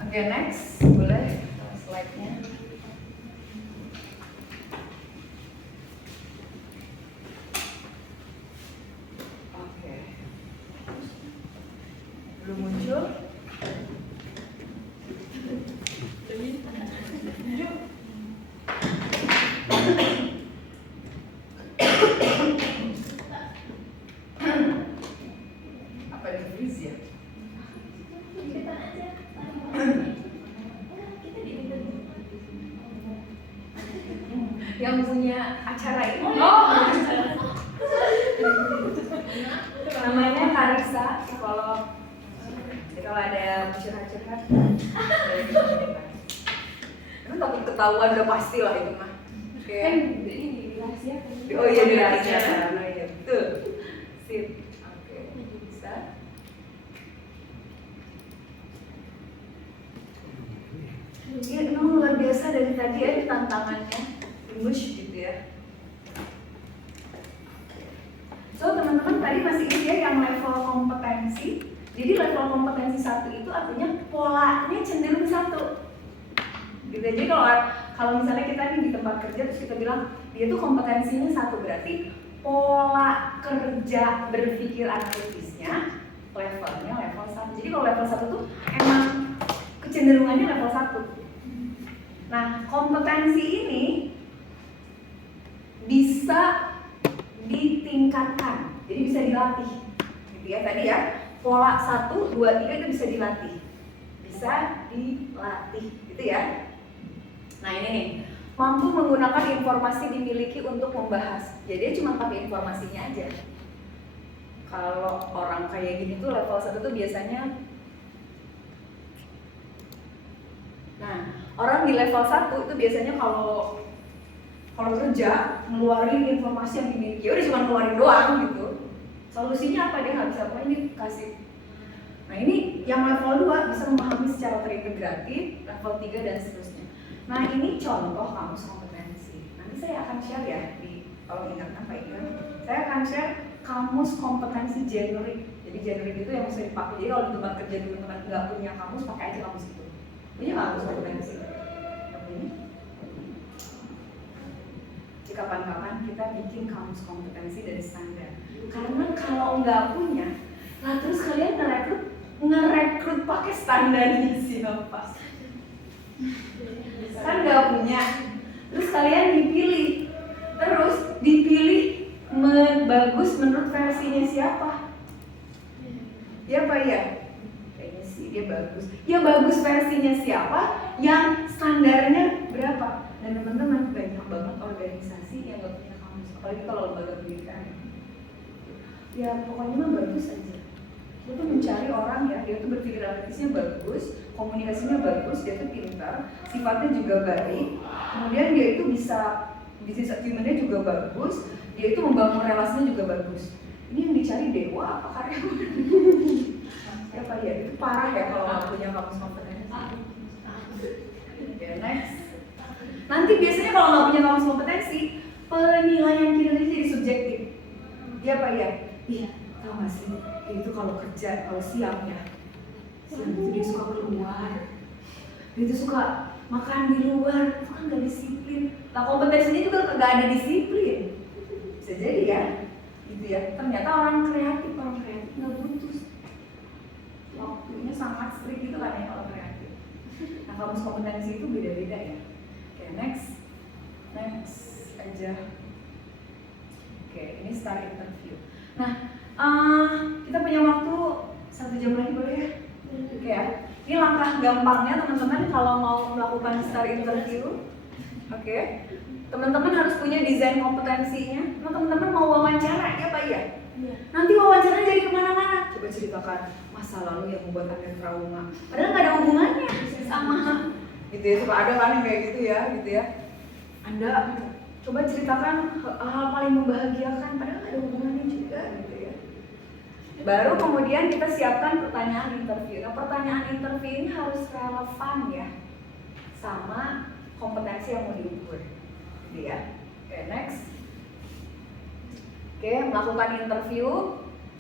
Oke, next boleh slide-nya. Oke. Belum muncul. Apa yang freeze ya? Kita aja. Kita diminta Yang punya acara ini. Namanya Karisa, psikolog. Jadi kalau ada curhat-curhat, kan takut ketahuan udah pasti lah itu mah. Oke. Kan ini dirahasiakan. Oh iya dirahasiakan. Oh iya betul. Sip. Oke. Bisa. Ini emang luar biasa dari tadi ya tantangannya. English gitu ya. So teman-teman tadi masih ingat ya yang level kompetensi. Jadi level kompetensi 1 itu artinya polanya cenderung 1. Gitu. Jadi kalau misalnya kita nih di tempat kerja terus kita bilang dia tuh kompetensinya 1, berarti pola kerja berpikir analitisnya levelnya level 1. Jadi kalau level 1 tuh emang kecenderungannya level 1. Nah, kompetensi ini bisa ditingkatkan, jadi bisa dilatih, gitu ya tadi ya. Pola 1, 2, 3 itu bisa dilatih, gitu ya. Nah ini nih, mampu menggunakan informasi dimiliki untuk membahas. Jadi cuma pakai informasinya aja. Kalau orang kayak gini tuh level 1 tuh biasanya. Nah, orang di level 1 itu biasanya kalau kerja ngeluarin informasi yang dimiliki, udah cuma ngeluarin doang gitu. Solusinya apa? Dia nggak bisa apa ini kasih. Nah ini yang level 2 bisa memahami secara terintegratif, level 3 dan seterusnya. Nah ini contoh kamus kompetensi. Nanti saya akan share ya kalau ingat apa itu. Saya akan share kamus kompetensi generik. Jadi generik itu yang bisa dipakai. Jadi kalau di tempat kerja teman-teman nggak punya kamus, pakai aja kamus itu. Punya kamus kompetensi. Jadi kapan-kapan kita bikin kamus kompetensi dari standar. Karena kalau nggak punya, lah terus kalian ngerekrut pakai standarnya siapa? Kan nggak punya. Terus kalian dipilih bagus menurut versinya siapa? Ya Pak ya? Kayaknya sih dia bagus. Ya bagus versinya siapa? Yang standarnya berapa? Dan teman-teman, banyak banget organisasi yang nggak punya kamus, apalagi kalau lembaga pendidikan. Ya pokoknya mah bagus aja. Dia tuh mencari orang ya, dia tuh berpikir analitisnya bagus, komunikasinya bagus, dia tuh pintar, sifatnya juga baik. Kemudian dia itu bisa bisnis acumennya juga bagus, dia itu membangun relasinya juga bagus. Ini yang dicari dewa apa karyawan? Ya Pak ya, itu parah ya kalau nggak punya kamus kompetensi. Oke, next. Nanti biasanya kalau nggak punya kamus kompetensi, penilaian kinerja jadi subjektif. Ya Pak ya, iya. Tahu nggak sih, dia itu kalau kerja, kalau siang itu dia suka keluar, dia itu suka makan di luar, itu kan nggak disiplin. Nah kompetensinya juga nggak ada disiplin, bisa jadi ya, gitu ya. Ternyata orang kreatif nggak butuh, waktunya sangat strict gitu kan ya kalau kreatif. Nah kamus kompetensi itu beda-beda ya. Oke, next aja. Oke, ini start interview. Nah, kita punya waktu 1 jam lagi boleh ya? Oke ya. Ini langkah gampangnya teman-teman kalau mau melakukan start interview. Oke. Teman-teman harus punya desain kompetensinya. Nah, teman-teman mau wawancara ya Pak ya? Nanti wawancara jadi kemana-mana. Coba ceritakan masa lalu yang membuat Anda trauma. Padahal nggak ada hubungannya sama gitu ya. Suka ada kan yang kayak gitu ya. Anda coba ceritakan hal paling membahagiakan. Padahal nggak ada hubungannya juga gitu ya. Baru kemudian kita siapkan pertanyaan interview. Nah, pertanyaan interview ini harus relevan ya sama kompetensi yang mau diukur. Ya. Oke, next. Oke, melakukan interview.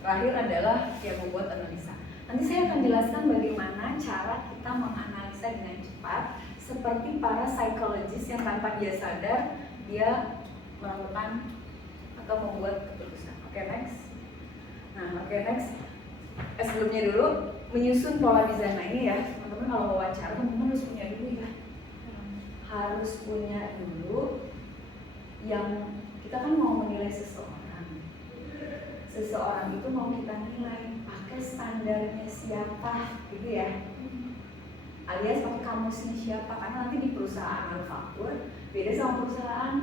Terakhir adalah yang membuat analisa. Nanti saya akan jelaskan bagaimana cara kita menganalisa dengan cepat, seperti para psikologis yang tanpa dia sadar dia melakukan atau membuat keputusan. Oke, next. Nah, oke, next. Sebelumnya dulu menyusun pola desain. Nah ini ya, teman-teman kalau wawancara teman-teman harus punya dulu ya. Harus punya dulu yang kita kan mau menilai seseorang. Seseorang itu mau kita nilai pakai standarnya siapa, gitu ya. Alias pakai kamusnya siapa, karena nanti di perusahaan manufaktur beda sama perusahaan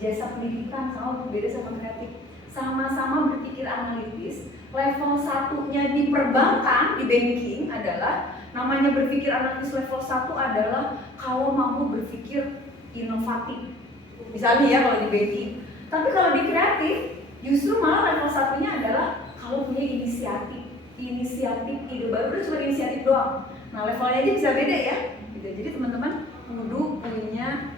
jasa pendidikan, sama beda sama kreatif. Sama-sama berpikir analitis. Level 1-nya di perbankan, di banking adalah namanya berpikir analitis level 1 adalah kalau mampu berpikir inovatif. Misalnya ya kalau di banking. Tapi kalau di kreatif justru malah level 1-nya adalah kalau punya inisiatif, ide baru, udah cuma inisiatif doang. Nah levelnya aja bisa beda ya. Jadi teman-teman kudu punya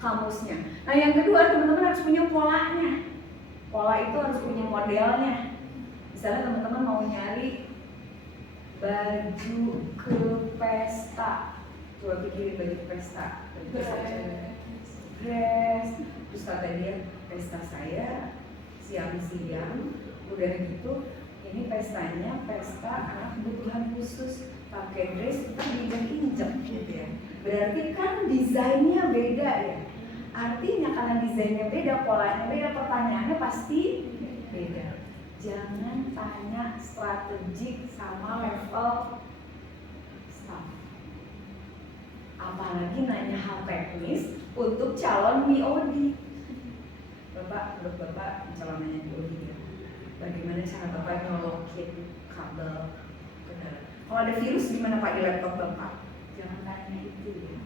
kamusnya. Nah yang kedua teman-teman harus punya polanya. Pola itu harus punya modelnya. Misalnya teman-teman mau nyari baju ke pesta, coba pikirin baju ke pesta. Dress, terus kata dia pesta saya siang-siang, udah gitu ini pestanya pesta anak kebutuhan khusus, pakai dress kita diinjek-injek gitu ya. Berarti kan desainnya beda ya. Artinya karena desainnya beda, polanya beda, pertanyaannya pasti beda. Jangan tanya strategik sama level staff. Apalagi nanya hal teknis untuk calon BOD. Menurut Bapak calonannya BOD ya. Bagaimana cara Bapak nyolokin kabel kendaraan? Kalau ada virus gimana Pak di laptop Bapak? Jangan tanya itu ya.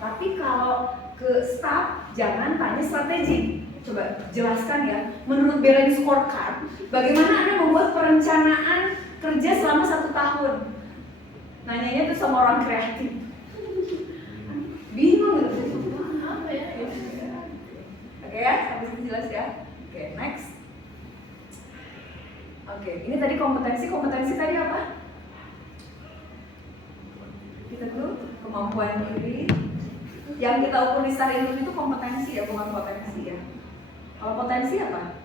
Tapi kalau ke staff jangan tanya strategi. Coba jelaskan ya, menurut balance scorecard, bagaimana Anda membuat perencanaan kerja selama 1 tahun? Nanyanya tuh sama orang kreatif. Bingung gitu. Apa ya? Oke ya, sampai sini jelas ya. Oke, next. Oke, ini tadi kompetensi tadi apa? Kita dulu kemampuan diri. Yang kita ukur di start interview itu kompetensi ya, bukan potensi ya. Kalau potensi apa?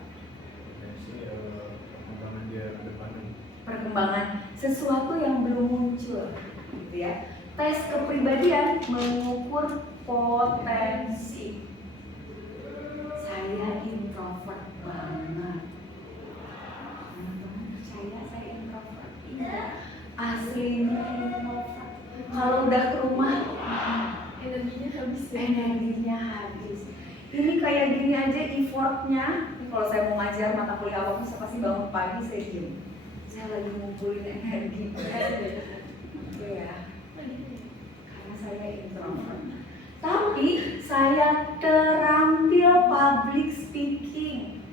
pengembangan sesuatu yang belum muncul, gitu ya. Tes kepribadian mengukur potensi. Saya introvert banget. Teman-teman percaya saya introvert? Iya. Aslinya introvert. Kalau udah ke rumah, Energinya habis ya. energinya habis. Ini kayak gini aja effortnya. Kalau saya mau ngajar mata kuliah apa saya pasti bangun pagi saya diem. Saya lagi ngumpulin energi. Oke ya. Karena saya introvert. Tapi saya terampil public speaking.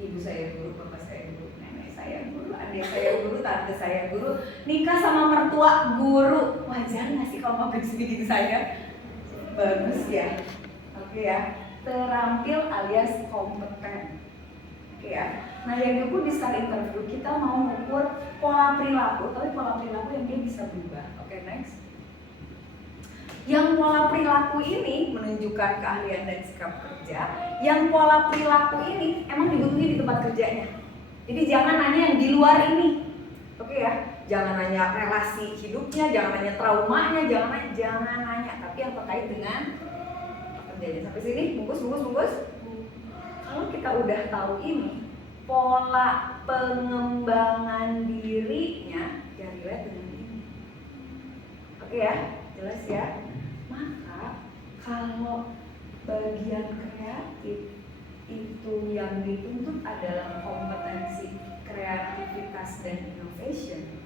Ibu saya guru, bapak saya guru, nenek saya guru, adik saya guru, tante saya guru, nikah sama mertua guru. Wajar nggak sih kalau public speaking saya? Bagus ya. Oke ya. Terampil alias kompeten. Oke ya. Nah yang diukur di start interview kita mau mengukur pola perilaku, tapi pola perilaku yang dia bisa berubah. Oke, next. Yang pola perilaku ini menunjukkan keahlian dan sikap kerja. Yang pola perilaku ini emang dibutuhin di tempat kerjanya. Jadi jangan nanya yang di luar ini. Oke ya. Jangan nanya relasi hidupnya, jangan nanya traumanya, jangan nanya, tapi yang terkait dengan kerjanya. Sampai sini, bungkus. Kalau kita udah tahu ini, pola pengembangan dirinya ya relate dengan ini. Oke ya, jelas ya. Maka kalau bagian kreatif itu yang dituntut adalah kompetensi kreativitas dan innovation.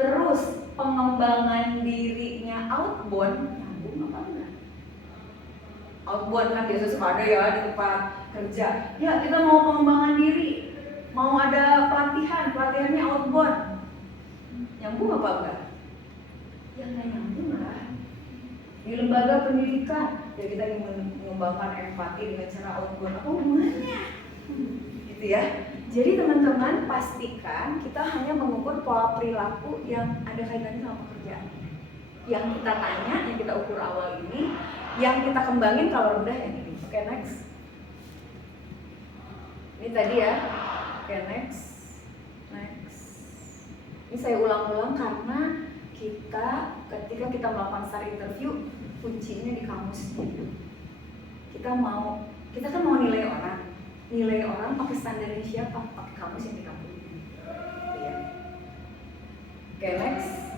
Terus pengembangan dirinya outbound, nyambung apa enggak? Outbound kan biasa suka ada ya di tempat kerja. Ya kita mau pengembangan diri, mau ada pelatihannya outbound. Nyambung apa enggak? Ya nggak nyambung lah. Di lembaga pendidikan, ya kita ingin mengembangkan empati dengan cara outbound. Apa hubungannya? Gitu ya. Jadi teman-teman pastikan kita hanya mengukur pola perilaku yang ada kaitannya sama pekerjaan. Yang kita tanya, yang kita ukur awal ini, yang kita kembangin kalau rendah yang ini. Oke, next. Ini tadi ya. Oke, next. Ini saya ulang-ulang karena ketika kita melakukan start interview, kuncinya di kamus. Kita kan mau nilai orang pakai standarnya siapa? Pakai kamus yang kita punya. Ya. Oke, next.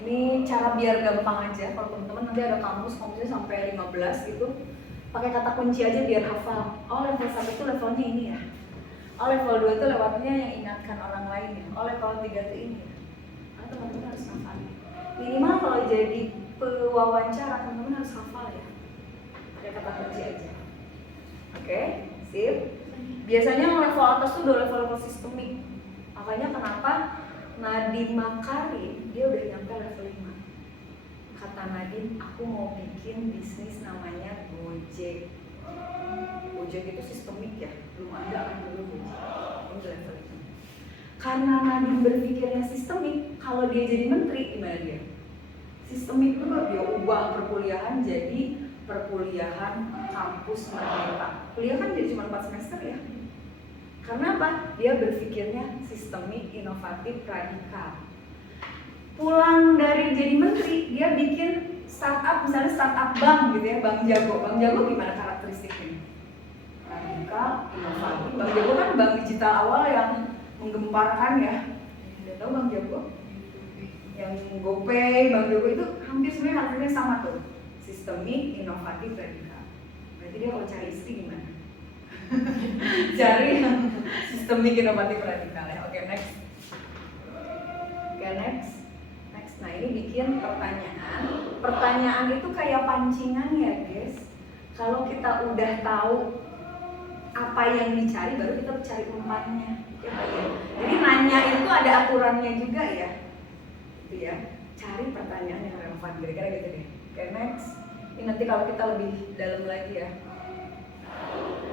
Ini cara biar gampang aja. Kalau teman-teman nanti ada kamusnya sampai 15 gitu, pakai kata kunci aja biar hafal. Oh, level 1 itu levelnya ini ya. Oh, level 2 itu lewatnya yang ingatkan orang lain ya. Oh, level 3 itu ini ya. Nah, teman-teman harus hafal. Minimal kalau jadi pewawancara teman-teman harus hafal ya. Pakai kata kunci aja. Oke, sip. Biasanya level atas tuh udah level sistemik. Makanya kenapa Nadiem Makarim dia udah nyampe level 5. Kata Nadiem, aku mau bikin bisnis namanya Gojek. Gojek itu sistemik ya, belum ada kan dulu Gojek. Ini level 5. Karena Nadiem berpikirnya sistemik, kalau dia jadi menteri gimana dia? Sistemik itu dia ubah perkuliahan jadi perkuliahan kampus merdeka. Kuliah kan jadi cuma 4 semester ya. Karena apa? Dia berpikirnya sistemik, inovatif, radikal. Pulang dari jadi menteri, dia bikin startup, misalnya startup bank gitu ya, Bank Jago. Bank Jago gimana karakteristiknya? Radikal, inovatif. Bank Jago kan bank digital awal yang menggemparkan ya. Udah tahu Bank Jago? Yang GoPay, Bank Jago itu hampir sebenarnya hasilnya sama tuh. Sistemik, inovatif, radikal. Berarti dia kalau cari istri gimana? Cari yang sistemik, inovatif, radikal ya. Oke, next. Nah ini bikin pertanyaan. Pertanyaan itu kayak pancingan ya guys. Kalau kita udah tahu apa yang dicari, baru kita cari umpannya. Ya, jadi nanya itu ada aturannya juga ya. Gitu ya. Cari pertanyaan yang relevan. Kira-kira gitu deh. Oke, next. Ini nanti kalau kita lebih dalam lagi ya.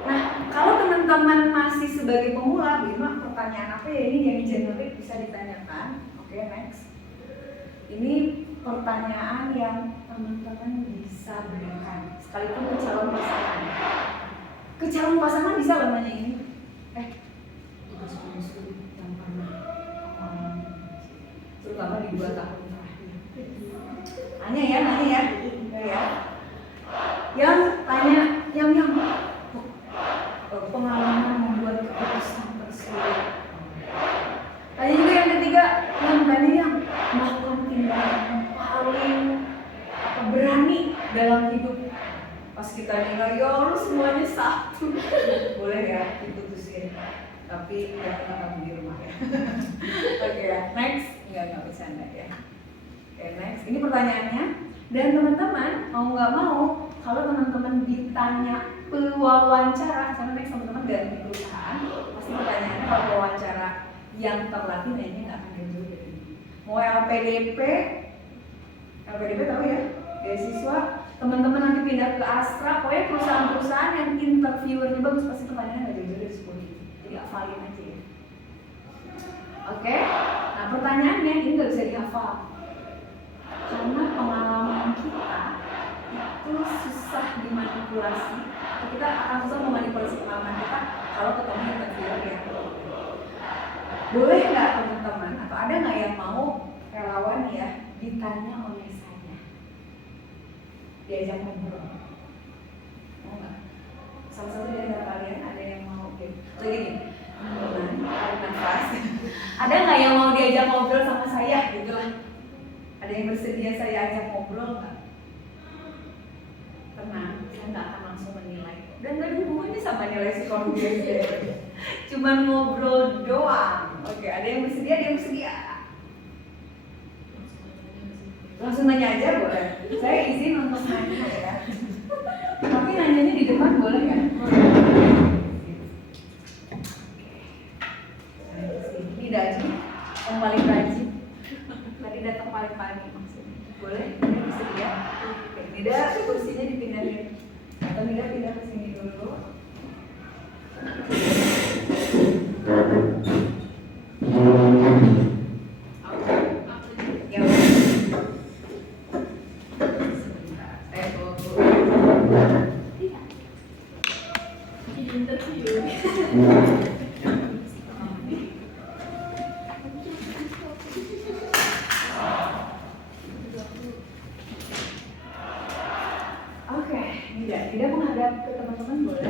Nah, kalau teman-teman masih sebagai pemula, Bima, pertanyaan apa ya ini yang generik bisa ditanyakan. Oke, next. Ini pertanyaan yang teman-teman bisa berikan sekalipun ke calon pasangan. Ke calon pasangan bisa loh nanya ini. Tugas khusus yang pernah di 2 tahun terakhir? Nanya ya. Enggak ya. Yang tanya yang pengalaman membuat keputusan tersulit. Tanya juga yang ketiga, yang melakukan tindakan yang paling berani dalam hidup. Pas kita nilai, ya Allah semuanya satu. Boleh ya diputusin. Tapi jangan kamu di rumah ya. Oke ya, next. Enggak bercanda ya. Oke, next. Ini pertanyaannya. Dan teman-teman, mau nggak mau, kalau teman-teman ditanya pewawancara, karena next teman-teman ganti perusahaan, pasti pertanyaannya kalau wawancara yang terlatih nanya nggak akan jauh dari ini. Mau LPDP tahu ya, beasiswa, teman-teman nanti pindah ke Astra, pokoknya perusahaan-perusahaan yang interviewernya bagus, pasti pertanyaannya nggak jauh dari 10 ini. Jadi hafalin aja ya. Oke, nah pertanyaannya ini nggak bisa dihafal. Karena pengalaman kita itu susah dimanipulasi. Kita akan susah memanipulasi pengalaman kita kalau ketemu interviewer ya. Boleh nggak teman-teman, atau ada nggak yang mau relawan ya ditanya oleh saya, diajak ngobrol? Mau nggak? Salah satu dari kalian ada yang mau gitu? Begini, teman-teman, tarik nafas. Ada nggak yang mau diajak ngobrol sama saya gitu? Ada yang bersedia saya ajak ngobrol nggak? Tenang, saya nggak akan langsung menilai. Dan nggak ada hubungannya sama nilai psikologi. Cuman ngobrol doang. Oke, ada yang bersedia, Langsung nanya aja boleh. Saya izin untuk nanya ya. Tapi nanyanya di depan boleh ya? Ini Daji, yang paling rajin. Tadi datang paling pagi maksudnya. Boleh? Ini bersedia? Oke, tidak kursinya dipindahin. Atau tidak pindah ke sini dulu. Ya udah. Sebentar, saya bawa dulu. Oke, tidak menghadap ke teman-teman boleh.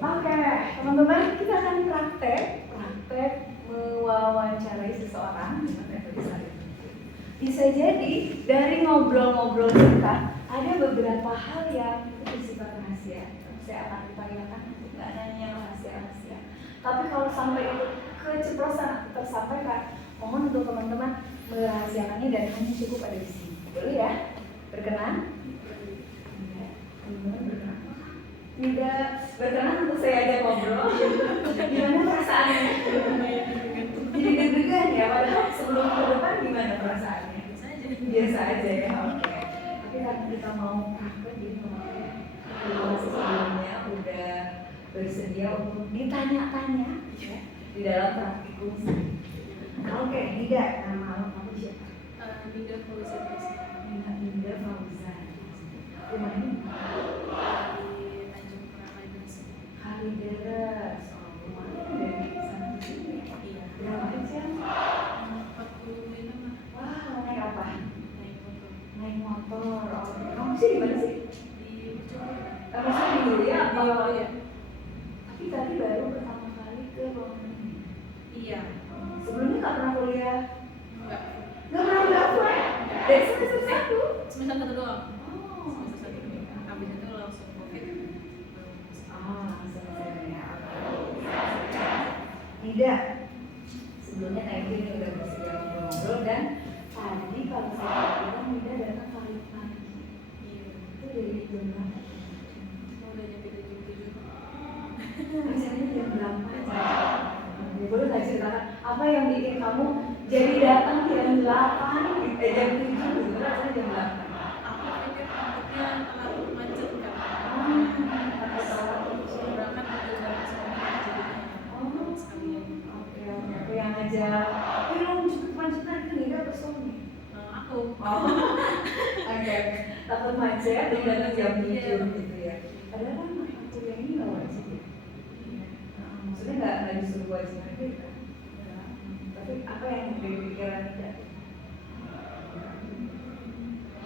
Oke, teman-teman, kita akan praktek mewawancarai seseorang. Bisa jadi dari ngobrol-ngobrol kita ada beberapa hal yang bersifat rahasia. Saya akan upayakan untuk nggak nanya rahasia-rahasia. Tapi kalau sampai itu keceplosan tersampaikan, mohon untuk teman-teman merahasiakannya dan hanya cukup ada di sini. Boleh ya? Berkenan? Tidak berkenan untuk saya ajak ngobrol. Gimana perasaannya? Jadi deg-degan ya, padahal sebelum ke depan gimana perasaannya? Biasa aja ya, oke. Tapi karena kita mau praktek, jadi kemarin sebelumnya udah bersedia untuk ditanya-tanya ya, di dalam praktikum. Oke, Nida, nama kamu siapa? Nida Fauzan. Nida Fauzan. Rumahnya di Tanjung Kalideres. Kalideres. Rumahnya dari sana sini. Iya. Berapa jam? 45. Wah, naik apa? Naik motor. Naik motor. Kamu sih di mana sih? Di Bojonegoro. Kamu sih di Mulia apa? Iya. Tapi tadi baru pertama kali ke bangunan ini. Iya. Sebelumnya nggak pernah kuliah? Enggak. Nggak pernah daftar? Dari semester 1? Semester 1 doang. Oh. Semester 1. Habis itu langsung COVID. Sebenarnya tidak. Sebelumnya thank you ini udah bersedia ngobrol dan tadi kalau saya bilang Nida datang pagi-pagi. Iya. Itu dari jam berapa? Udah nyampe di jam 7. Acaranya jam berapa? Ya, boleh nggak ceritakan apa yang bikin kamu jadi datang jam 8? Jam 7 gitu, rasanya jam 8. Aku pikir takutnya terlalu macet kan. Atau salah Suruh berangkat ke Jakarta sekalian jadinya. Sekalian. Oke, aku yang ngajak. Lo cepet macetan itu Nida atau suami? Aku. Oke, takut macet dan datang jam 7 Iya. gitu ya. Padahal kan mata kuliah ini nggak wajib ya. Iya. Maksudnya nggak disuruh wajib hadir kan? tapi apa yang dari pikiran Ida?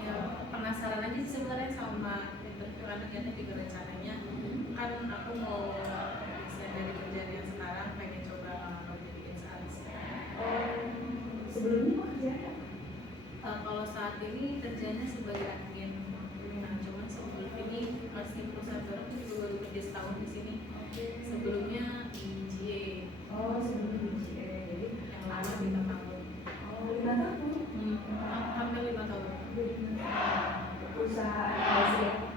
Ya penasaran aja sih sebenarnya sama interview anaknya juga rencananya kan aku mau resign dari kerjaan yang sekarang, pengen coba ngelamar jadi insinyur. Sebelumnya mau kerja apa? Kalau saat ini kerjanya sebagai admin, nah cuman sebelum ini masih perusahaan baru, aku juga baru kerja setahun di sini. Sebelumnya di GA Sebelumnya di GA, jadi yang lama 5 tahun. 5 tahun. Hampir 5 tahun. Perusahaan hasil.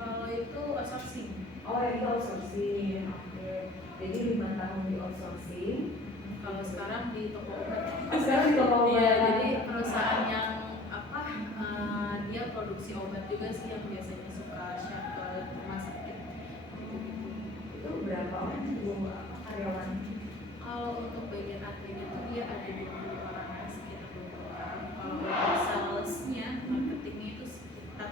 Kalau itu outsourcing. Itu outsourcing. Oke. Jadi 5 tahun di outsourcing. Kalau sekarang di toko obat. Sekarang di toko obat. Iya, jadi perusahaan yang apa? Dia produksi obat juga sih yang biasanya suka share ke rumah sakit. Gitu-gitu. Itu berapa orang karyawan? Kalau untuk bagian adminnya tuh dia ada 20 orang ya, sekitar 20 orang. Kalau untuk salesnya, marketingnya itu sekitar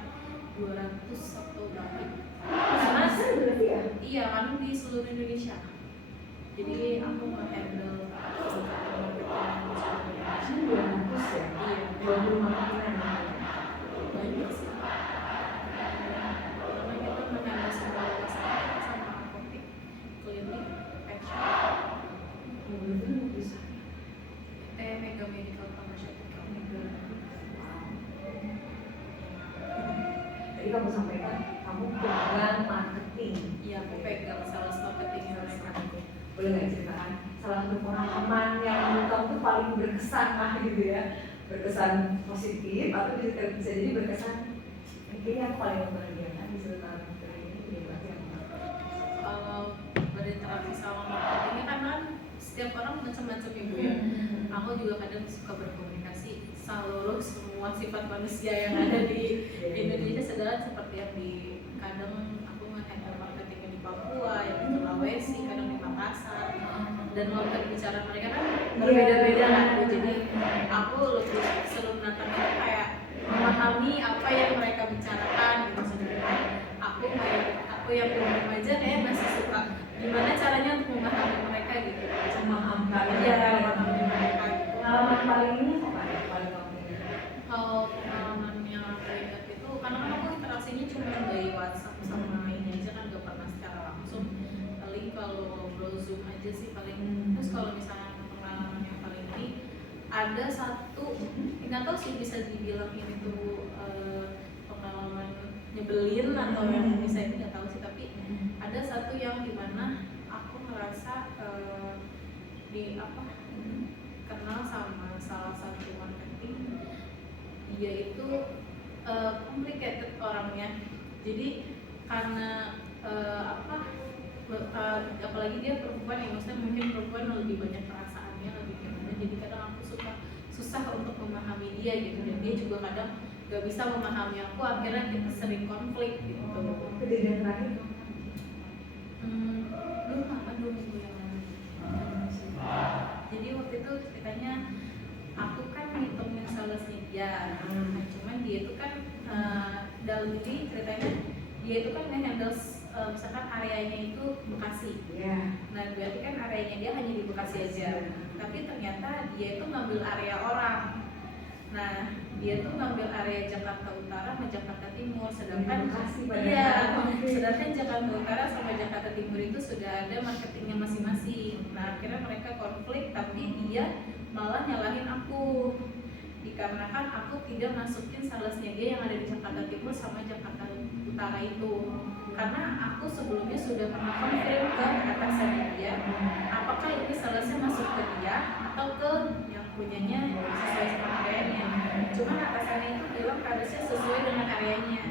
200 atau berapa? Karena Berarti ya? iya kan di seluruh Indonesia. Jadi aku nge-handle marketing di seluruh Indonesia. 200 ya? Iya, 20 marketing. banyak sih. Karena kita menghandle semua rumah sakit sama apotek, klinik, pet shop, Mega Medical Pharmaceutical. Jadi kamu sampaikan kamu pegang marketing. Iya, aku pegang sales marketing mereka. Boleh nggak ceritakan salah satu pengalaman yang menurut kamu tuh paling berkesan lah gitu ya, berkesan positif atau bisa jadi berkesan kayaknya yang paling membahagiakan di sekitar ini berarti apa? Kalau berinteraksi sama marketingnya kan setiap orang macam-macam ya Bu ya. Aku juga kadang suka berkomunikasi seluruh semua sifat manusia yang ada di Indonesia, segala seperti yang di kadang aku nge-handle marketingnya di Papua, yang di Sulawesi, kadang di Makassar, dan lawan bicara mereka kan berbeda-beda kan Bu. Jadi aku lebih seru menatangnya kayak memahami apa yang mereka bicarakan gitu. Sebenarnya aku yang umum aja kayak masih suka gimana caranya untuk memahami mereka gitu. Memahamkan. Iya, memahami mereka gitu. Pengalaman paling ini apa ya paling kamu ingat? Kalau pengalaman yang aku ingat itu karena kan aku interaksinya cuma dari WhatsApp sama ini aja kan gak pernah secara langsung, paling kalau ngobrol Zoom aja sih paling. Terus kalau misalnya pengalaman yang paling ini ada satu, nggak tahu sih bisa dibilang ini tuh pengalaman nyebelin atau yang bisa ini nggak tahu sih, tapi ada satu yang dimana aku ngerasa di apa kenal sama salah satu marketing, dia itu complicated orangnya. Jadi karena apalagi dia perempuan ya, maksudnya mungkin perempuan lebih banyak perasaannya, lebih gimana, jadi kadang aku susah untuk memahami dia gitu, dan dia juga kadang gak bisa memahami aku, akhirnya kita sering konflik gitu. Kejadian terakhir Dua minggu yang lalu. Jadi waktu itu ceritanya aku kan ngitungin salesnya dia, nah, cuman dia itu kan dalam ini ceritanya dia itu kan nge-handle misalkan areanya itu Bekasi. Nah berarti kan areanya dia hanya di Bekasi aja, tapi ternyata dia itu ngambil area orang. Nah dia tuh ngambil area Jakarta Utara sama Jakarta Timur, sedangkan sedangkan Jakarta Utara sama Jakarta Timur itu sudah ada marketingnya masing-masing. Nah akhirnya mereka konflik, tapi dia malah nyalahin aku dikarenakan aku tidak masukin salesnya dia yang ada di Jakarta Timur sama Jakarta Utara itu, karena aku sebelumnya sudah pernah konfirm ke atasannya dia apakah ini salesnya masuk ke dia atau ke yang punyanya sesuai sama areanya. Cuman atasannya itu bilang harusnya sesuai dengan areanya,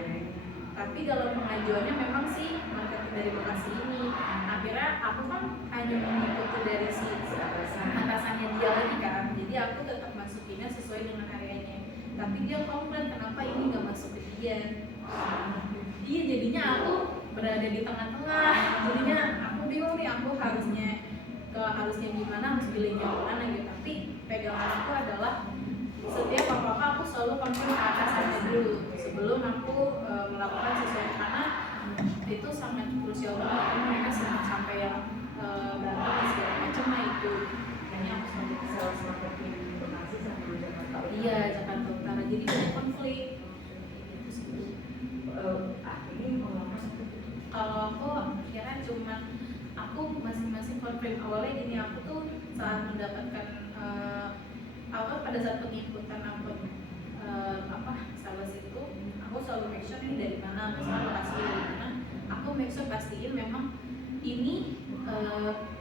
tapi dalam pengajuannya memang sih marketing dari Bekasi ini. Akhirnya aku kan hanya mengikuti dari si atasannya dia lagi kan, jadi aku tetap masukinnya sesuai dengan areanya, tapi dia komplain kenapa ini nggak masuk ke dia. Iya, jadinya aku berada di tengah-tengah, jadinya aku bingung nih, aku harusnya gimana, harus pilih yang mana gitu. Tapi pegangan aku adalah setiap apa-apa aku selalu konfirm ke atasannya dulu sebelum aku melakukan sesuatu, karena itu sangat krusial banget, karena mereka sampai yang berantem segala macam. Nah itu makanya aku selalu frame awalnya gini, aku tuh saat mendapatkan pada saat pengikutan akun sales itu, aku selalu make sure ini dari mana, misalnya lokasi dari mana, aku make sure pastiin memang ini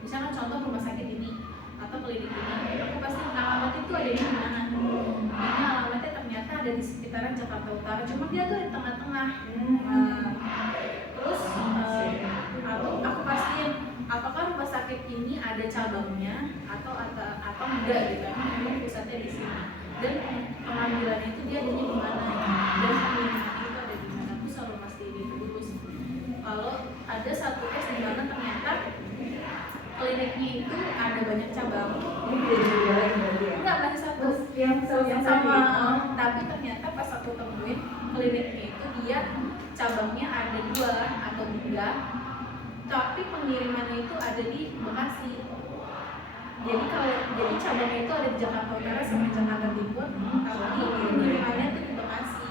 misalnya contoh rumah sakit ini atau klinik ini, aku pasti alamat itu ada di mana. Ini alamatnya ternyata ada di sekitaran Jakarta Utara, cuma dia tuh di tengah-tengah. Terus aku pastiin apakah rumah sakit ini ada cabangnya atau enggak gitu, memang pusatnya di sini. Dan pengambilannya itu dia adanya di mana, dan pengirimannya itu ada di mana. Aku selalu pastiin itu dulu. Kalau ada satu case di mana ternyata kliniknya itu ada banyak cabang, Ini beda juga lagi berarti ya? enggak masih satu yang sama, tadi. tapi ternyata pas aku temuin kliniknya itu dia cabangnya ada 2 atau 3, tapi pengirimannya itu ada di Bekasi. Jadi cabangnya itu ada di Jakarta Utara sama Jakarta Timur, tapi pengirimannya itu di Bekasi.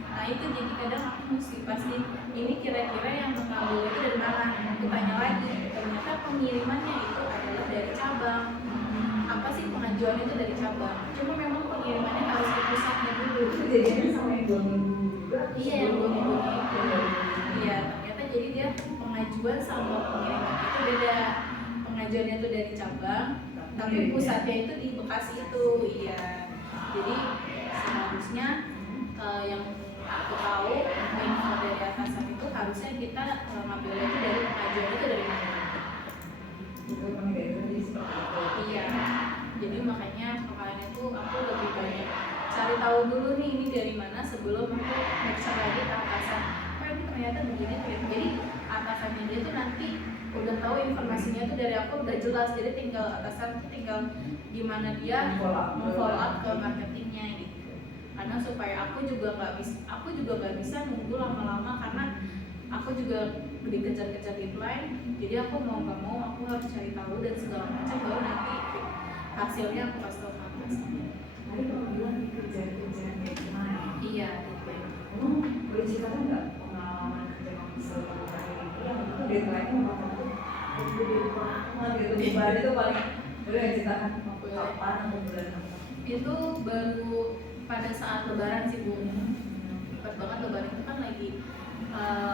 Nah itu jadi kadang aku mesti pasti ini kira-kira yang mengambil itu dari mana. Aku tanya lagi, ternyata pengirimannya itu adalah dari cabang. Apa sih pengajuan itu dari cabang? Cuma memang pengirimannya harus ke pusatnya dulu. Itu jadinya sama yang 2 minggu juga. Iya, yang 2 minggu itu. Iya, ternyata jadi dia pengajuan sama pengiriman itu beda. Pengajuannya itu dari cabang, tapi pusatnya itu di Bekasi itu. Iya. Jadi seharusnya yang aku tahu info dari atasan itu harusnya kita ngambilnya itu dari pengajuan itu dari mana. Itu memang dari tadi seperti itu. Iya. Jadi makanya kemarin itu aku lebih banyak cari tahu dulu nih ini dari mana sebelum aku next lagi ke atasan. Oh ini ternyata begini ternyata. Jadi atasannya dia tuh nanti udah tahu informasinya tuh dari aku udah jelas. Jadi tinggal atasan tuh tinggal gimana dia follow up ke marketingnya gitu. Karena supaya aku juga nggak bisa nunggu lama-lama karena aku juga dikejar-kejar deadline. Jadi aku mau nggak mau aku harus cari tahu dan segala macam baru nanti hasilnya aku kasih tahu ke atasan. Tadi kamu bilang dikejar-kejar deadline. Iya, gitu. Emang boleh ceritakan nggak pengalaman kerja kamu selama hari ini yang itu deadline-nya waktu itu gede banget gitu, bulan itu paling boleh ceritakan kapan atau bulan apa? Itu baru pada saat lebaran sih Bu. Pas banget lebaran itu kan lagi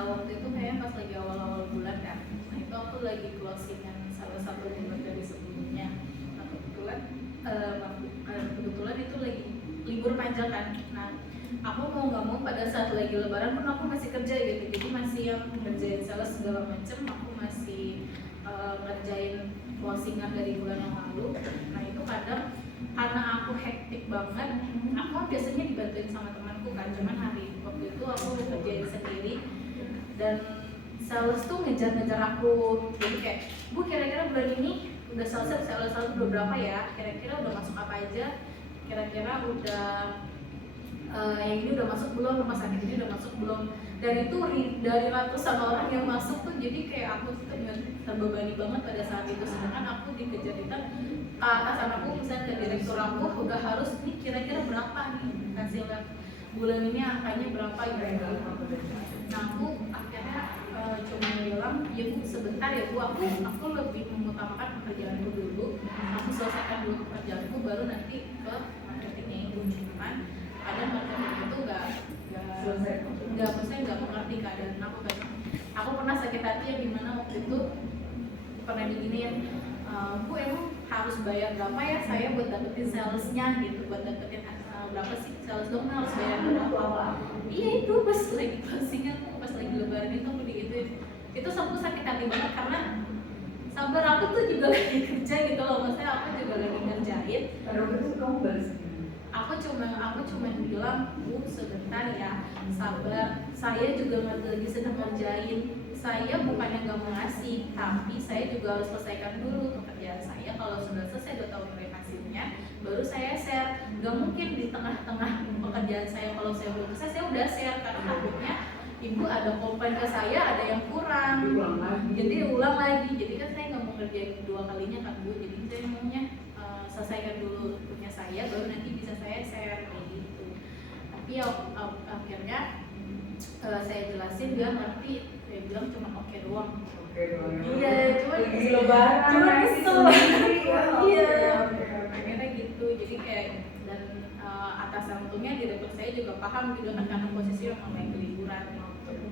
waktu itu kayaknya pas lagi awal-awal bulan kan. Nah itu aku lagi closingan salah satu bulan dari sebelumnya. Nah kebetulan itu lagi libur panjang kan. Nah aku mau nggak mau pada saat lagi lebaran pun aku masih kerja gitu. Jadi masih yang ngerjain sales segala macem. Aku masih ngerjain closingan dari bulan yang lalu. Nah itu kadang karena aku hektik banget, aku biasanya dibantuin sama temanku kan, cuman hari waktu itu aku kerjain sendiri dan sales tuh ngejar-ngejar aku. Jadi kayak, Bu kira-kira bulan ini udah selesai sales udah berapa ya, kira-kira udah masuk apa aja, kira-kira udah yang ini udah masuk belum, rumah sakit ini udah masuk belum. Dan itu dari ratusan orang yang masuk tuh, jadi kayak aku tuh terbebani banget pada saat itu. Sedangkan aku dikejar ke atasan aku, misalnya ke direktur aku udah harus nih kira-kira berapa nih hasilnya bulan ini, angkanya berapa gitu. Nah aku akhirnya cuma bilang, ya Bu sebentar ya Bu, aku lebih mengutamakan pekerjaanku dulu, aku selesaikan dulu pekerjaanku baru nanti ke marketingnya itu. Cuman kadang marketing itu maksudnya nggak mengerti keadaan aku kan. Aku pernah sakit hati ya gimana waktu itu pernah diginiin, Bu emang harus bayar berapa ya saya buat dapetin salesnya gitu, buat dapetin berapa sih sales dong harus bayar berapa. Iya itu pas lagi closingan, pas lagi lebaran itu aku digituin. Itu aku sakit hati banget karena sabar aku tuh juga lagi kerja gitu loh, maksudnya aku juga lagi ngerjain. Pada waktu itu kamu balas Aku cuma bilang, Bu sebentar ya, sabar. Saya juga lagi sedang ngerjain. Saya bukannya nggak mau ngasih, tapi saya juga harus selesaikan dulu pekerjaan saya. Kalau sudah selesai udah tahu nilai hasilnya, baru saya share. Gak mungkin di tengah-tengah pekerjaan saya kalau saya belum selesai saya udah share karena takutnya Ibu ada komplain ke saya, ada yang kurang. Jadi ulang lagi. Jadi kan saya nggak mau ngerjain 2 kalinya kan Bu. Jadi saya maunya selesaikan dulu punya saya, baru nanti bisa saya share kayak gitu. Tapi ya akhirnya saya jelasin dia ngerti, dia bilang bilang cuma oke doang. Oke doang. Iya, cuma Lagi lebaran. cuma masih kesel. sendiri, ya. Iya, Oke, oke. pengennya gitu. Jadi kayak dan atasan untungnya direktur saya juga paham gitu kan karena posisi memang lagi liburan gitu.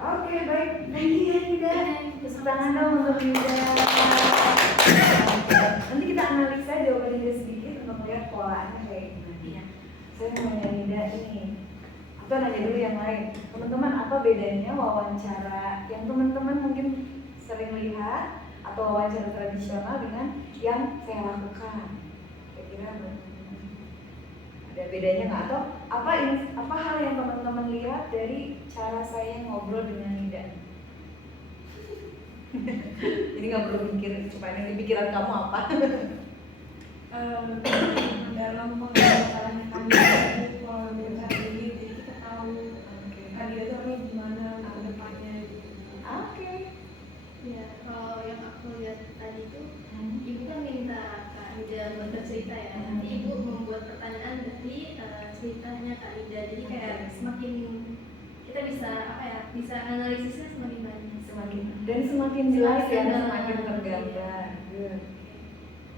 Oke, baik. Thank you ya Nida. Tepuk tangan dong untuk Nida. Nanti kita analisa jawaban Nida sedikit untuk melihat polanya kayak gimana. Iya. Saya mau nanya Nida ini. Atau nanya dulu yang lain. Teman-teman, apa bedanya wawancara yang teman-teman mungkin sering lihat atau wawancara tradisional dengan yang saya lakukan? Kira-kira ada bedanya nggak? Atau apa hal yang teman-teman lihat dari cara saya ngobrol dengan Nida? Jadi nggak perlu mikir supaya yang di pikiran kamu apa. Dalam pengalaman kami mengambil hari ini, jadi kita tahu kandidat itu orangnya gimana ke depannya gitu. Oke. Ya, kalau yang aku lihat tadi tuh, ibu kan minta Kak Ida bercerita ya. Nanti ibu membuat pertanyaan dari ceritanya Kak Ida. Jadi kayak semakin kita bisa analisisnya semakin banyak. Semakin jelas ya, semakin tergambar.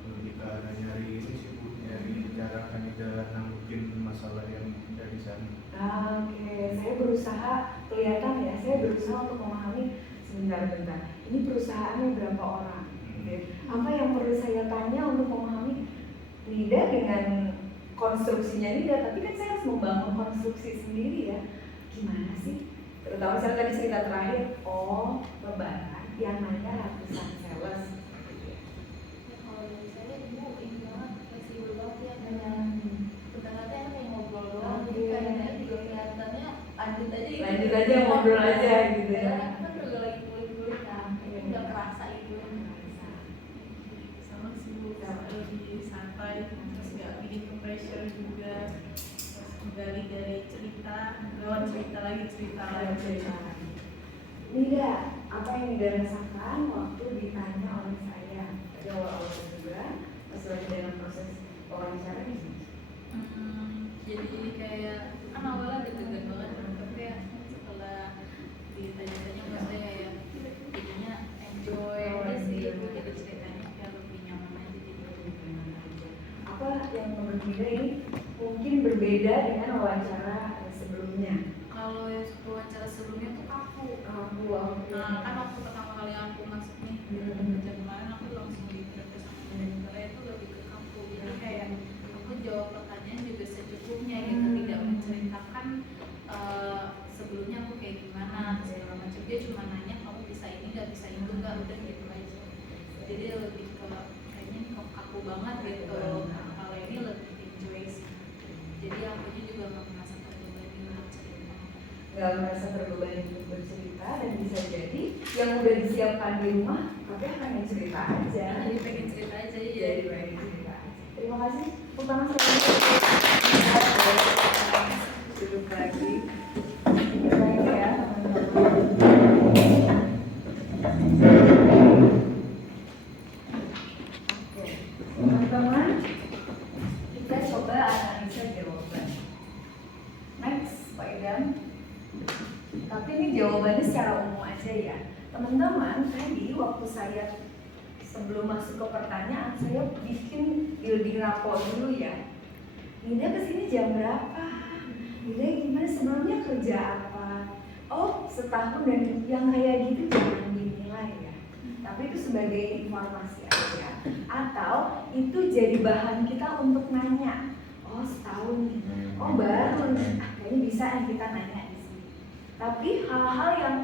Lebih ke arah nyari ini sih Bu, nyari cara kandidat nanggupin masalah yang dari sana. Oke, saya berusaha kelihatan ya, saya berusaha untuk memahami sebentar. Ini perusahaannya berapa orang? Gitu. Apa yang perlu saya tanya untuk memahami Nida dengan konstruksinya Nida, tapi kan saya harus membangun konstruksi sendiri ya. Gimana sih? Terutama saya tadi cerita terakhir, lebaran yang nanya ratusan sales. Ya, kalau dari saya ibu ini banget fleksibel banget ya, kayak pendengarnya kan kayak ngobrol doang. Jadi kadang-kadang juga kelihatannya lanjut aja Ngobrol aja gitu ya. Kan juga lagi kulit-kulit kan, udah kerasa itu. Sama sih Bu, lebih santai, terus nggak bikin ke pressure juga, terus menggali dari cerita, lewat cerita lagi. Nida, apa yang Nida rasakan waktu ditanya oleh saya? Tadi awal-awal juga, pas lagi dalam proses wawancara ini. Jadi kayak kan awalnya deg-degan banget, tapi ya setelah ditanya-tanya sama saya kayak jadinya enjoy aja sih, jadi ceritanya kayak lebih nyaman aja gitu. Apa yang menurut Nida ini mungkin berbeda dengan wawancara sebelumnya? Kalau yang wawancara sebelumnya tuh kaku. Nah, Kan waktu pertama kali aku masuk nih kerja kemarin aku langsung diinterview sama manajernya itu lebih ke kaku. Jadi kayak aku jawab pertanyaan juga secukupnya gitu, tidak menceritakan sebelumnya aku kayak gimana segala macam. Dia cuma nanya kamu bisa ini nggak, bisa itu nggak, udah gitu aja. Jadi lebih ke kayaknya ini kok kaku banget gitu. Kalau ini lebih enjoy sih. Jadi akunya juga nggak merasa terbebani untuk cerita. nggak merasa terbebani untuk bercerita, dan bisa jadi yang udah disiapkan di rumah tapi hanya cerita aja. Jadi pengen cerita aja ya. Jadi pengen cerita aja. Terima kasih. Pertama duduk lagi. Baik ya teman-teman. Kita coba analisa jawaban. Next, Pak Idam. Tapi ini jawabannya secara umum aja ya. Teman-teman, tadi waktu saya sebelum masuk ke pertanyaan, saya bikin building rapport dulu ya. Nida kesini jam berapa? Nida gimana, sebelumnya kerja apa? Oh, setahun, dan yang kayak gitu jangan dinilai ya. Tapi itu sebagai informasi aja. Atau itu jadi bahan kita untuk nanya. Oh, setahun nih. Oh, baru. Kayaknya bisa kita nanya di sini. Tapi hal-hal yang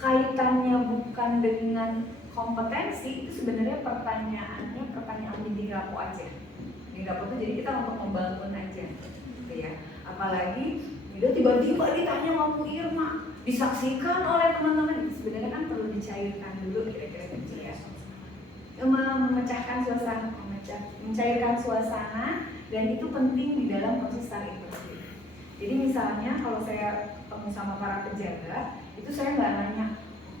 kaitannya bukan dengan kompetensi itu sebenarnya pertanyaannya pertanyaan building rapport aja. Building rapport itu jadi kita untuk membangun aja, gitu ya. Apalagi dia tiba-tiba ditanya sama Bu Irma, disaksikan oleh teman-teman, sebenarnya kan perlu dicairkan dulu kira-kira gitu ya. Memecahkan suasana, mencairkan suasana, dan itu penting di dalam proses start interview. Jadi misalnya kalau saya ketemu sama para pejabat, itu saya nggak nanya,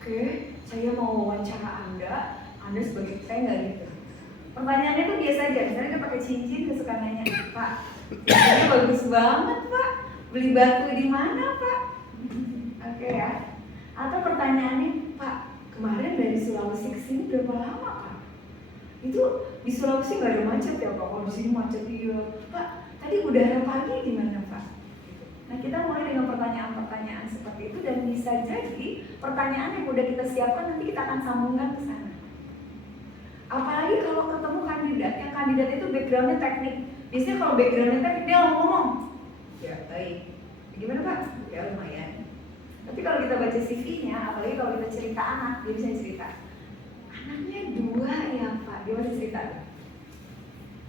oke, saya mau wawancara Anda sebagai, saya nggak gitu. Pertanyaannya tuh biasa aja, misalnya dia pakai cincin, dia suka nanya, Pak, cincinnya bagus banget Pak, beli batu di mana Pak? Oke ya. Atau pertanyaannya, Pak, kemarin dari Sulawesi ke sini berapa lama, Pak? Itu di Sulawesi nggak ada macet ya, Pak? Kalau di sini macet iya. Pak, tadi udara pagi gimana, Pak? Nah, kita mulai dengan pertanyaan-pertanyaan seperti itu, dan bisa jadi pertanyaan yang udah kita siapkan nanti kita akan sambungkan ke sana. Apalagi kalau ketemu kandidat, yang kandidat itu backgroundnya teknik. Biasanya kalau backgroundnya teknik dia ngomong, ya baik. Gimana, Pak? Ya lumayan. Tapi kalau kita baca CV-nya, apalagi kalau kita cerita anak, dia bisa cerita. Anaknya 2 ya, Pak. Dia masih cerita.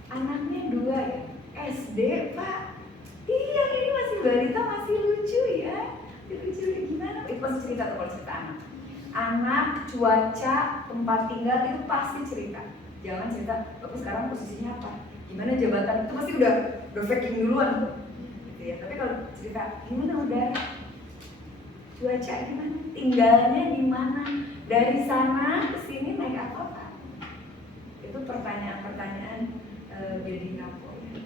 Anaknya 2 ya. SD, Pak. Iya, ini masih balita, masih lucu ya. Lucu gimana? Itu pasti cerita tuh kalau cerita anak. Anak, cuaca, tempat tinggal itu pasti cerita. Jangan cerita, Bapak sekarang posisinya apa? Gimana jabatan? Itu pasti udah faking duluan tuh. Gitu ya. Tapi kalau cerita, gimana udara? Cuaca gimana? Tinggalnya di mana? Dari sana ke sini naik apa, Pak? Itu pertanyaan-pertanyaan jadi ngapo ya.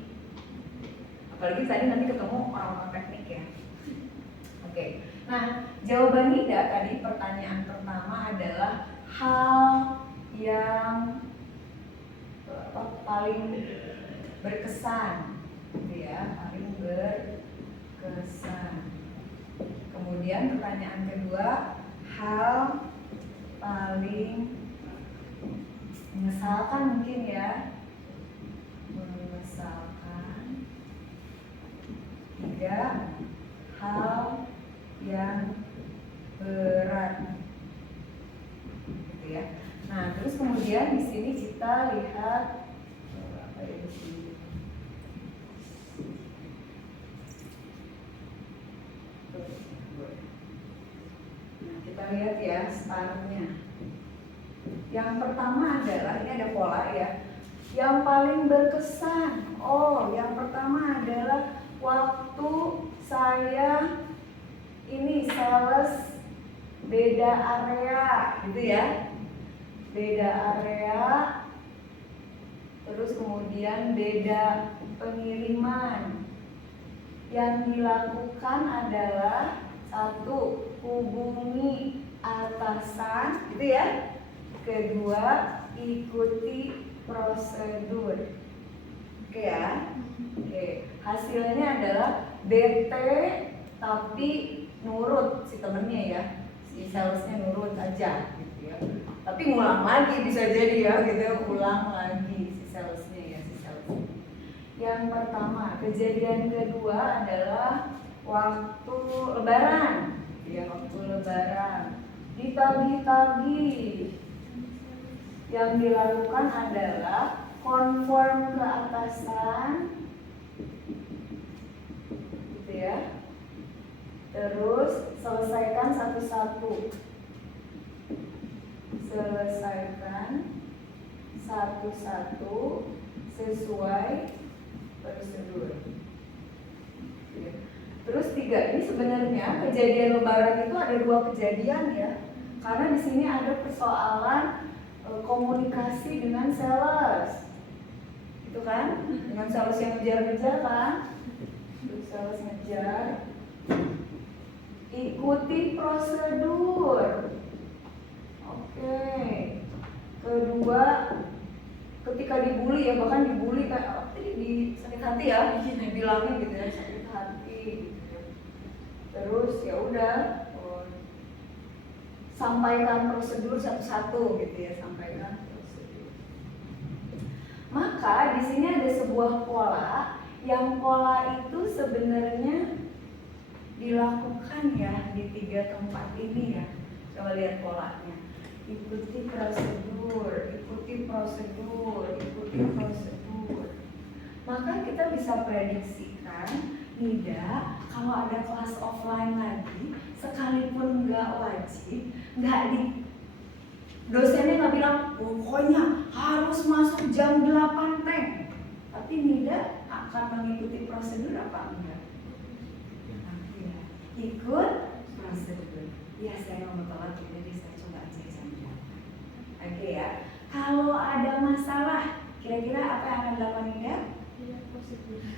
Apalagi tadi nanti ketemu orang-orang teknik ya. Oke. Nah, jawaban Nida tadi pertanyaan pertama adalah hal yang paling berkesan, gitu ya, paling berkesan. Kemudian pertanyaan kedua, hal paling menyesalkan mungkin ya, menyesalkan. 3, hal yang berat, gitu ya. Nah, terus kemudian di sini kita lihat apa ya di sini? Nah, kita lihat ya startnya. Yang pertama adalah, ini ada pola ya, yang paling berkesan. Oh, yang pertama adalah waktu saya ini sales beda area, gitu ya, beda area, terus kemudian beda pengiriman. Yang dilakukan adalah 1, hubungi atasan, gitu ya. 2, ikuti prosedur. Oke ya. Oke, hasilnya adalah BT tapi nurut si temennya ya, si salesnya nurut aja gitu ya. Tapi ngulang lagi bisa jadi ya, gitu, ulang lagi si salesnya ya, si salesnya. Yang pertama, kejadian kedua adalah waktu lebaran, ya, waktu lebaran ditagih-tagih. Yang dilakukan adalah konform ke atasan, gitu ya. Terus selesaikan satu-satu. Selesaikan satu-satu sesuai prosedur. Terus 3, ini sebenarnya kejadian lebaran itu ada 2 kejadian ya. Karena di sini ada persoalan komunikasi dengan sales. Itu kan? Dengan sales yang ngejar-ngejar kan? Sales ngejar. Ikuti prosedur. Oke. Kedua, ketika dibully ya, bahkan dibully kan di sakit hati ya, dibilangin gitu ya, sakit hati gitu. Terus ya udah, sampaikan prosedur satu-satu gitu ya, sampaikan prosedur. Maka di sini ada sebuah pola, yang pola itu sebenarnya dilakukan ya di 3 tempat ini ya. Coba lihat polanya. Ikuti prosedur, ikuti prosedur, ikuti prosedur. Maka kita bisa prediksikan, Nida, kalau ada kelas offline lagi, sekalipun nggak wajib, nggak di dosennya nggak bilang pokoknya harus masuk jam 8 teng, tapi Nida akan mengikuti prosedur apa enggak? Ya, ikut prosedur. Ya, saya mau telat, jadi saya coba aja jam 8. Oke ya. Kalau ada masalah, kira-kira apa yang akan dilakukan Nida?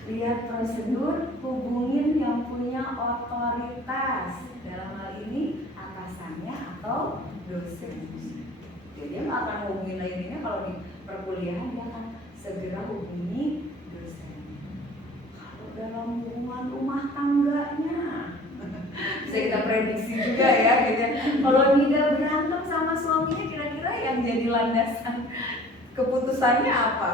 Lihat prosedur, hubungin yang punya otoritas, dalam hal ini atasan. atasannya atau dosen. Jadi dia nggak akan hubungin lainnya kalau di perkuliahan, dia akan segera hubungi dosen. Kalau dalam hubungan rumah tangganya bisa kita prediksi juga ya gitu ya. Kalau Nida berantem sama suaminya, kira-kira yang jadi landasan keputusannya apa?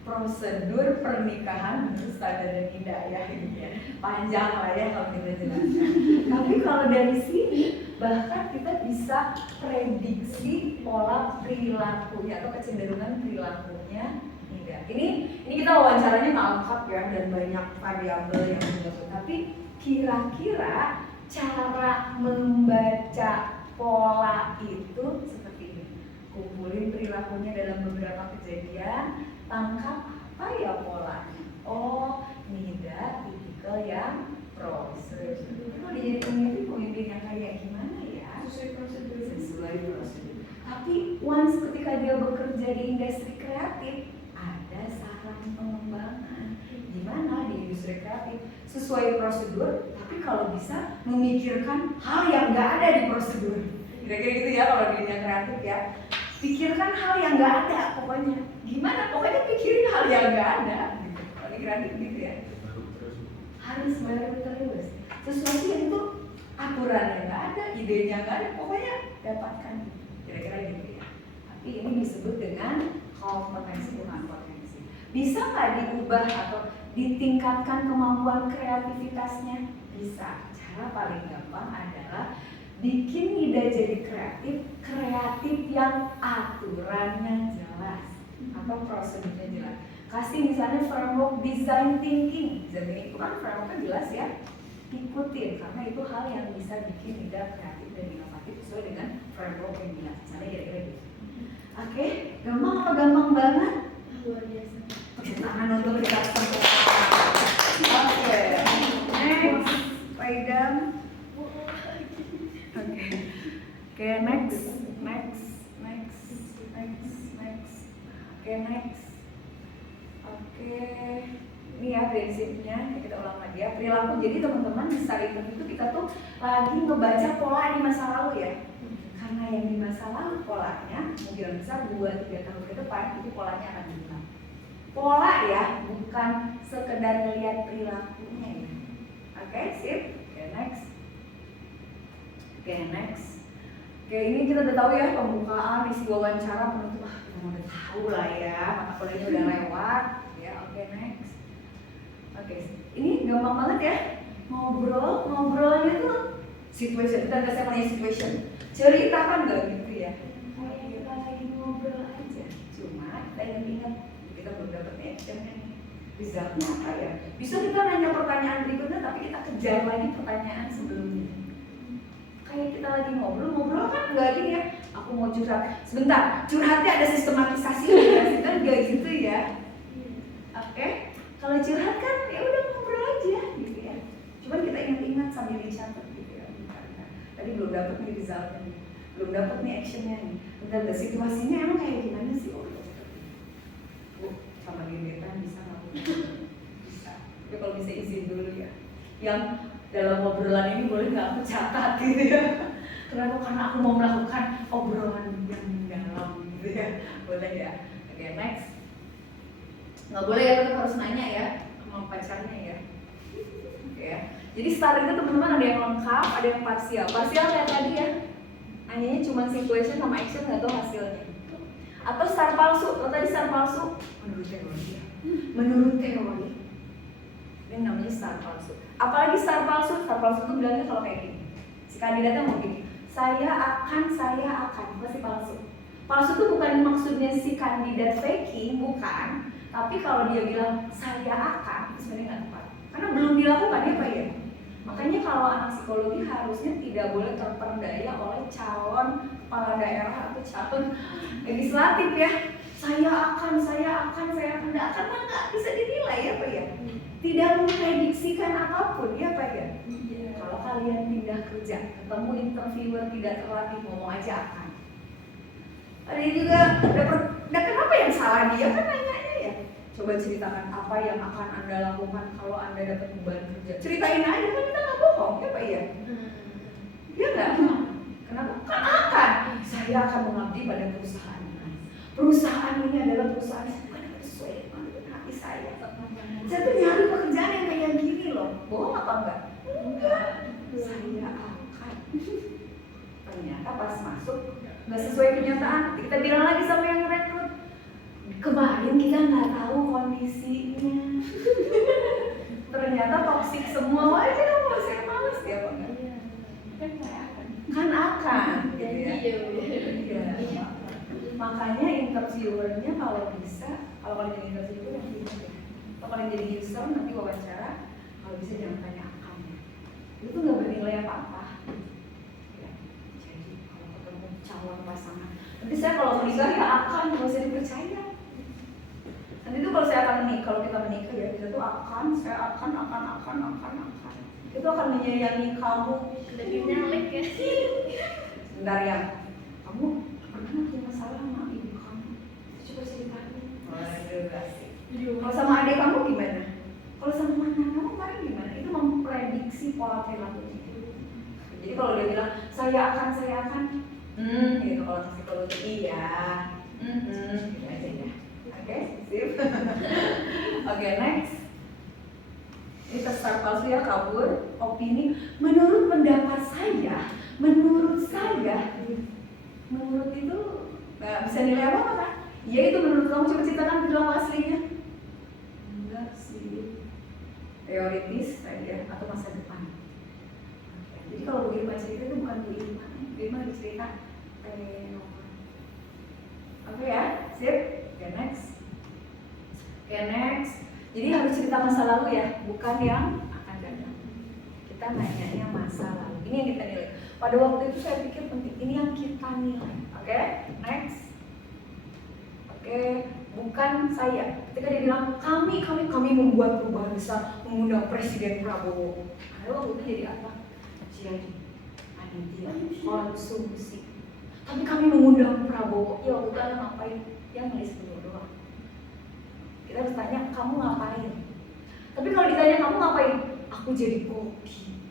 Prosedur pernikahan menurut standar Nida ya, gitu ya. Panjang lah ya kalau kita jelaskan. Tapi kalau dari sini bahkan kita bisa prediksi pola perilakunya atau kecenderungan perilakunya Nida. Ini kita wawancaranya nggak lengkap ya, dan banyak variabel yang dilakukan. Tapi kira-kira cara membaca pola itu seperti ini. Kumpulin perilakunya dalam beberapa kejadian, tangkap apa ya polanya. Oh, Nida tipikal yang prosedur. Kalau dia jadi pemimpin yang kayak gimana ya? Sesuai prosedur. Sesuai prosedur. Tapi once ketika dia bekerja di industri kreatif, ada saran pengembangan. Gimana di industri kreatif? Sesuai prosedur, tapi kalau bisa memikirkan hal yang nggak ada di prosedur. Kira-kira gitu ya kalau di dunia kreatif ya. Pikirkan hal yang nggak ada pokoknya. Gimana? Pokoknya pikirin hal yang nggak ada. Gitu. Kalau di kreatif gitu ya. Harus baru terus. Sesuatu yang itu aturannya nggak ada, idenya nggak ada, pokoknya dapatkan. Kira-kira gitu ya. Tapi ini disebut dengan kompetensi bukan potensi. Bisa nggak diubah atau ditingkatkan kemampuan kreativitasnya? Bisa. Cara paling gampang adalah bikin Nida jadi kreatif yang aturannya jelas atau prosedurnya jelas. Kasih misalnya framework design thinking. Jadi itu kan frameworknya jelas ya. Ikutin karena itu hal yang bisa bikin Nida kreatif dan inovatif sesuai dengan framework yang jelas. Misalnya kira-kira gitu. Oke, gampang apa gampang banget? Luar biasa. Tepuk tangan untuk kita semua. Oke, next, Faidam. Oke, next. Oke, next. Oke, ini ya prinsipnya, kita ulang lagi ya. Perilaku, jadi teman-teman di start itu kita tuh lagi ngebaca pola di masa lalu ya. Karena yang di masa lalu polanya mungkin besar 2-3 tahun ke depan itu polanya akan berubah. Pola ya, bukan sekedar melihat perilakunya ya. Oke, sip. Oke, next. Oke, ini kita udah tahu ya pembukaan, isi wawancara, penutup. Kita udah tahu lah ya, mata kuliahnya udah lewat. Ya, oke, next. Oke, ini gampang banget ya. Ngobrolnya tuh situation, kita kasih namanya situation. Ceritakan gak gitu ya? Kayak kita lagi ngobrol aja. Cuma kita ingat kita belum dapat action kan. Resultnya apa ya? Bisa kita nanya pertanyaan berikutnya, tapi kita kejar lagi pertanyaan sebelumnya. Kayak kita lagi ngobrol kan nggak gini ya, aku mau curhat, sebentar, curhatnya ada sistematisasi kan nggak gitu ya. Oke, kalau curhat kan ya udah ngobrol aja gitu ya. Cuman kita ingat-ingat sambil dicatat gitu ya. Tadi belum dapet nih resultnya nih, belum dapet nih actionnya nih. Bentar, situasinya emang kayak gimana sih? Oh, Bu, sama gebetan bisa nggak? Bisa. Tapi kalau bisa izin dulu ya. Yang dalam obrolan ini boleh nggak aku catat gitu ya? Kenapa? Karena aku mau melakukan obrolan yang mendalam gitu ya. Boleh ya? Oke, next. Nggak boleh ya, tetap harus nanya ya sama pacarnya ya. Oke ya. Jadi start itu teman-teman ada yang lengkap, ada yang parsial. Parsial kayak tadi ya. Nanyanya cuma situation sama action, nggak tahu hasilnya. Atau start palsu. Kalau tadi start palsu menurut teori. Menurut teori. Ini namanya start palsu. Apalagi start palsu itu bilangnya kalau kayak gini. Si kandidatnya mau gini, saya akan, pasti palsu. Palsu itu bukan maksudnya si kandidat faking, bukan. Tapi kalau dia bilang saya akan, itu sebenarnya nggak tepat. Karena belum dilakukan ya Pak ya. Makanya kalau anak psikologi harusnya tidak boleh terperdaya oleh calon kepala daerah atau calon legislatif ya. Saya akan, nggak bisa dinilai ya Pak ya. Tidak memprediksikan apapun ya Pak ya. Kalau kalian pindah kerja, ketemu interviewer tidak terlatih, ngomong aja akan. Ada juga kenapa yang salah dia kan nanyanya ya. Coba ceritakan apa yang akan Anda lakukan kalau Anda dapat beban kerja. Ceritain aja kan, kita nggak bohong ya Pak ya. Iya nggak? Kenapa? Akan. Saya akan mengabdi pada perusahaan ini. Perusahaan ini adalah perusahaan yang bukan sesuai dengan hati saya. Saya tuh nyari pekerjaan yang kayak gini loh. Bohong apa enggak? Enggak. Saya akan. Ternyata pas masuk nggak sesuai kenyataan. Kita bilang lagi sama yang rekrut. Kemarin kita nggak tahu kondisinya. Ternyata toksik semua. Wah aja dong, saya males ya Pak. Kan akan. Iya. Makanya interviewernya kalau bisa, kalau jadi interviewer yang pintar ya. Kalau jadi user nanti wawancara, kalau bisa jangan tanya akan ya. Itu tuh nggak bernilai apa-apa. Ya. Jadi kalau ketemu calon pasangan, nanti saya kalau menikah ya akan, nggak usah dipercaya. Nanti tuh kalau saya akan menikah, kalau kita menikah ya kita tuh akan, saya akan. Itu akan menyayangi kamu. Jadi nyalek ya. Sebentar ya, kamu pernah punya masalah sama ibu kamu? Coba ceritain. Waduh, asik. Kalau sama adik kamu gimana? Kalau sama mantan kamu kemarin gimana? Itu memprediksi pola perilaku itu. Jadi kalau dia bilang saya akan, gitu. Kalau psikologi iya, gitu aja ya. Oke, sip. Oke, next. Ini testar palsu ya, kabur, opini. Menurut pendapat saya, menurut itu nggak bisa nilai apa kan? Ya itu menurut kamu, coba ceritakan perilaku aslinya. Enggak sih. Teoritis saja atau masa depan. Jadi kalau Bu Irma cerita itu bukan Bu Irma, Bu Irma lagi cerita Oke ya, sip. Oke, next. Jadi harus cerita masa lalu ya, bukan yang akan datang. Kita nanyanya masa lalu. Ini yang kita nilai. Pada waktu itu saya pikir penting. Ini yang kita nilai. Oke, next. Oke, bukan saya. Ketika dia bilang kami membuat perubahan besar, mengundang Presiden Prabowo. Ayo waktu itu jadi apa? Jadi panitia konsumsi. Tapi kami mengundang Prabowo. Ya waktu itu Anda ngapain? Yang nulis dulu doang. Kita harus tanya kamu ngapain. Tapi kalau ditanya kamu ngapain? Aku jadi koki.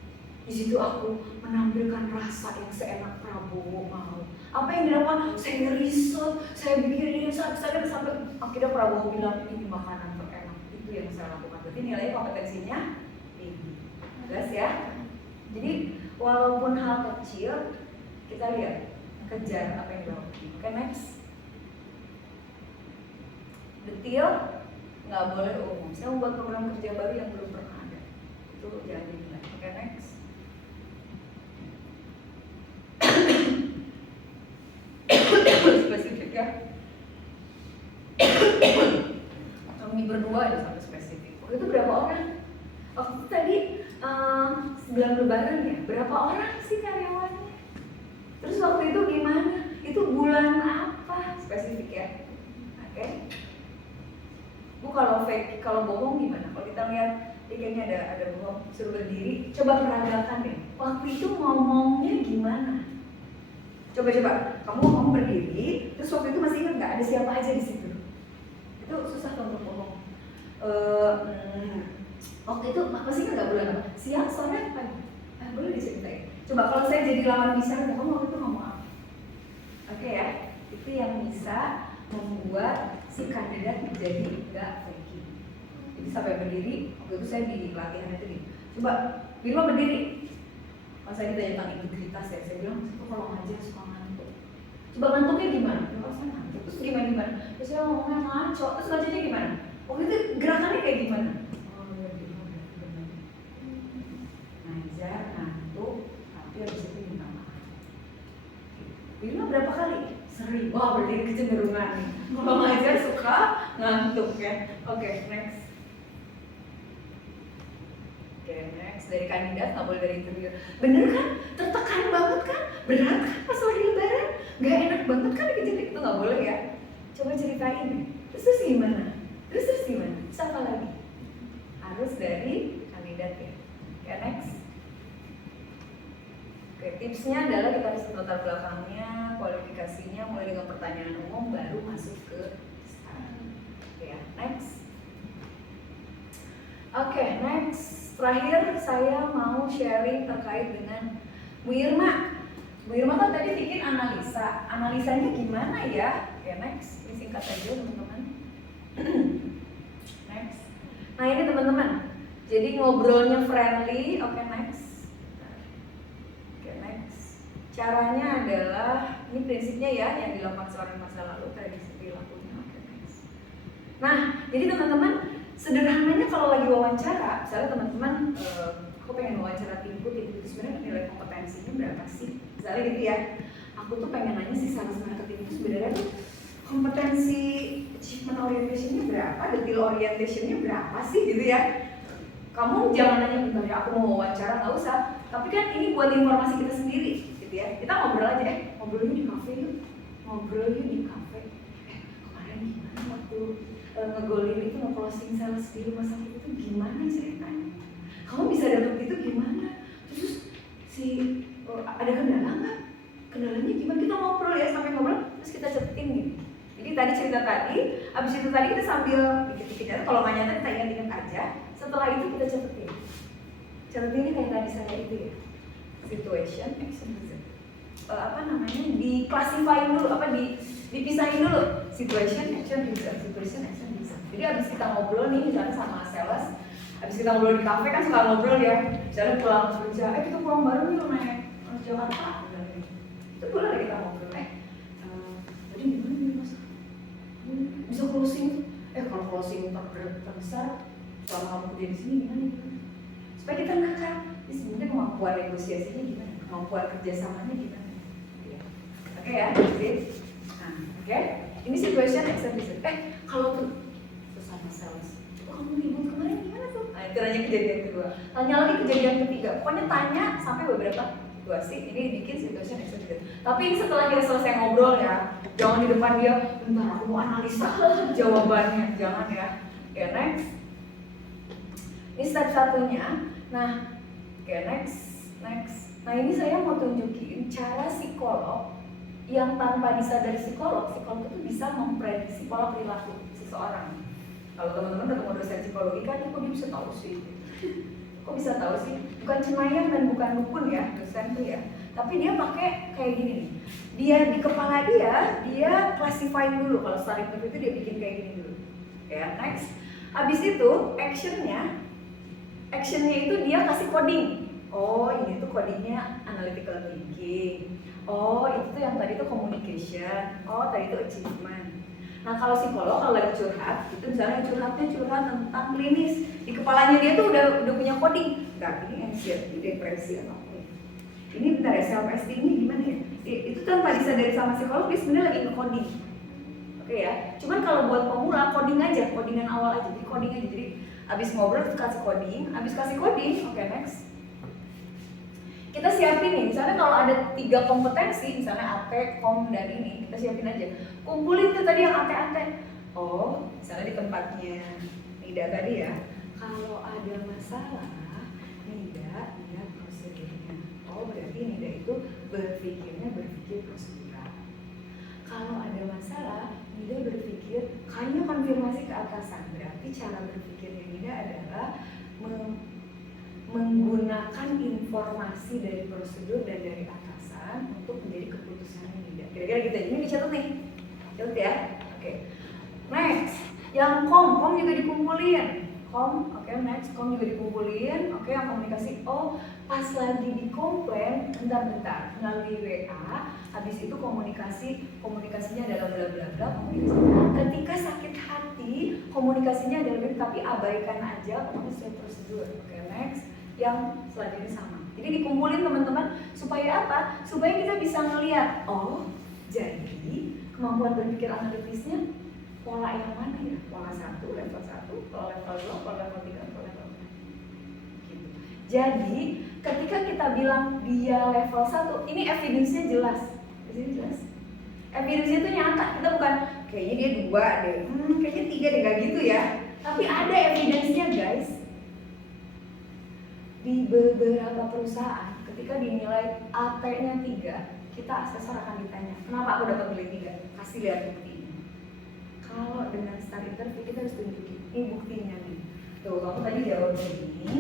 Di situ aku menampilkan rasa yang seenak Prabowo mau. Apa yang dilakukan? Saya riset, saya bikin ini, saya sampai akhirnya Prabowo bilang ini makanan terenak. Itu yang saya lakukan. Berarti nilai kompetensinya tinggi. Jelas ya? Jadi walaupun hal kecil, kita lihat, kejar apa yang dilakukan. Oke, next. Detail, nggak boleh umum. Saya membuat program kerja baru yang belum pernah ada. Itu jangan dinilai. Oke, next. Spesifik ya. Kami berdua ya sampai spesifik. Waktu itu berapa orang? Waktu itu tadi sebelum lebaran ya. Berapa orang sih karyawannya? Terus waktu itu gimana? Itu bulan apa? Spesifik ya. Oke. Bu kalau fake, kalau bohong gimana? Kalau kita lihat dia kayaknya ada bohong, suruh berdiri, coba peragakan deh. Waktu itu ngomongnya gimana? Coba kamu ngomong berdiri, terus waktu itu masih ingat nggak ada siapa aja di situ? Itu susah untuk bohong. Waktu itu masih ingat nggak bulan apa? Siang, sore, pagi? Boleh diceritain. Coba kalau saya jadi lawan bicara, kamu waktu itu ngomong apa? Oke ya, itu yang bisa membuat si kandidat menjadi nggak faking. Jadi sampai berdiri, waktu itu saya di pelatihan itu nih. Coba, Bima berdiri. Pas saya ditanya tentang integritas ya, saya bilang, kalau ngajar suka ngantuk. Coba ngantuknya gimana? Kalau saya ngantuk, terus gimana? Terus saya ngomongnya ngaco, terus ngacanya gimana? Waktu itu gerakannya kayak gimana? Oh ya, Bima benar. Ngajar, ngantuk, tapi habis itu minta maaf. Bima berapa kali? Sering. Wah, berdiri kecenderungan nih. Kalau ngajar suka ngantuk ya. Oke, next. Next, dari kandidat nggak boleh dari interview. Bener kan? Tertekan banget kan? Berat kan pas lagi lebaran? Gak enak banget kan dikejar itu nggak boleh ya? Coba ceritain. Terus gimana? Terus gimana? Terus apa lagi? Harus dari kandidat ya. Oke, next. Oke, tipsnya adalah kita harus latar belakangnya, kualifikasinya, mulai dengan pertanyaan umum baru masuk ke sekarang. Oke ya, next. Oke, next. Terakhir saya mau sharing terkait dengan Bu Irma. Bu Irma kan tadi bikin analisanya gimana ya? Oke, next, ini singkat aja teman-teman. Next. Nah ini teman-teman, jadi ngobrolnya friendly. Oke, next. Oke, next. Caranya adalah, ini prinsipnya ya, yang dilakukan seorang masa lalu, tradisi perilakunya. Oke, next. Nah, jadi teman-teman, sederhananya kalau lagi wawancara, misalnya teman-teman, aku pengen wawancara timku itu sebenarnya nilai kompetensinya berapa sih? Misalnya gitu ya, aku tuh pengen nanya sih sales marketing itu sebenarnya tuh kompetensi achievement orientationnya berapa, detail orientationnya berapa sih gitu ya. Kamu jangan nanya bentar ya, aku mau wawancara, nggak usah. Tapi kan ini buat informasi kita sendiri gitu ya. Kita ngobrol aja, ngobrolnya di kafe yuk. Ngobrolnya di kafe. Kemarin gimana waktu ngegolin itu, nge-closing sales di rumah sakit itu gimana ceritanya? Kamu bisa dapet itu gimana? Terus ada kendala nggak? Kendalanya gimana? Kita ngobrol ya, sampai ngobrol terus kita catetin gitu. Jadi tadi cerita tadi, abis itu tadi kita sambil dikit-dikit, kalau nggak nyata kita ingat-ingat aja. Setelah itu kita catetin. Catetinnya kayak tadi saya itu ya, situation, action, result. Diklasifain dulu, dipisahin dulu. Situation, action, result. Situation, action, result. Jadi abis kita ngobrol nih, misalnya sama sales, abis kita ngobrol di kafe kan suka ngobrol ya. Misalnya pulang kerja, kita pulang bareng nih naik Jakarta. Itu boleh kita ngobrol. Tadi gimana nih mas? Bisa closing? Kalau closing terbesar, selama kamu kerja di sini gimana? Supaya kita ngakak. Ini sebenarnya kemampuan negosiasinya gimana? Kemampuan kerjasamanya gimana? Oke ya, nah, oke. Ini situation exhibition. Kalau tuh sesama sales, kamu ribut kemarin gimana tuh? Nah, itu nanya kejadian kedua. Tanya lagi kejadian ketiga. Pokoknya tanya sampai beberapa situasi. Ini bikin situation exhibition. Tapi ini setelah dia selesai ngobrol ya, jangan di depan dia, bentar aku mau analisa jawabannya, jangan ya. Oke, next. Ini step satunya. Nah, oke, next. Nah ini saya mau tunjukin cara psikolog yang tanpa disadari psikolog itu bisa memprediksi pola perilaku seseorang. Kalau teman-teman ketemu dosen psikologi kan, kok dia bisa tahu sih? Kok bisa tahu sih? Bukan cenayang dan bukan dukun ya dosen tuh ya. Tapi dia pakai kayak gini nih. Dia di kepala dia classifying dulu. Kalau start interview itu dia bikin kayak gini dulu. Ya, next. Habis itu actionnya itu dia kasih coding. Oh, ini tuh codingnya analytical thinking. Oh, itu tuh yang tadi tuh communication. Oh, tadi itu achievement. Nah, kalau psikolog kalau lagi curhat, itu misalnya curhat tentang klinis. Di kepalanya dia tuh udah punya coding. Enggak, ini anxiety, depresi atau apa. Ini bentar ya, self esteem-nya gimana ya? Itu tanpa disadari sama psikolog, dia sebenarnya lagi nge-coding. Oke ya. Cuman kalau buat pemula coding aja, codingan awal aja, di coding aja. Jadi abis ngobrol kasih coding, oke, next. Kita siapin nih, misalnya kalau ada 3 kompetensi, misalnya AT, KOM, dan ini, kita siapin aja. Kumpulin tuh tadi yang AT. Oh, misalnya di tempatnya Nida tadi ya, kalau ada masalah, Nida lihat prosedurnya. Oh, berarti Nida itu berpikir prosedural. Kalau ada masalah, Nida berpikir, kayaknya konfirmasi ke atasan. Berarti cara berpikirnya Nida adalah menggunakan informasi dari prosedur dan dari atasan untuk menjadi keputusan Nida. Kira-kira gitu. Ini dicatat nih. Catat ya. Oke. Next. Yang kom juga dikumpulin. Next. Kom juga dikumpulin. Oke, yang komunikasi. Oh, pas lagi dikomplain, bentar melalui WA. Habis itu komunikasinya adalah bla bla bla. Ketika sakit hati, komunikasinya adalah tapi abaikan aja sesuai prosedur. Oke, next. Yang selanjutnya sama. Jadi dikumpulin teman-teman supaya apa? Supaya kita bisa ngelihat, oh, jadi kemampuan berpikir analitisnya pola yang mana ya? Pola 1, level 1, pola level 2, pola level 3, pola level 4. Gitu. Jadi, ketika kita bilang dia level 1, ini evidence-nya jelas. Di sini jelas. Evidence-nya itu nyata. Kita bukan kayaknya dia 2 deh. Kayaknya 3 deh, gak gitu ya. Tapi ada evidence-nya, guys. Di beberapa perusahaan, ketika dinilai AT-nya 3, kita asesor akan ditanya, kenapa aku dapat beli 3? Kasih lihat buktinya. Kalau dengan start interview, kita harus tunjukin, ini buktinya nih. Tuh, kamu tadi jawab ini.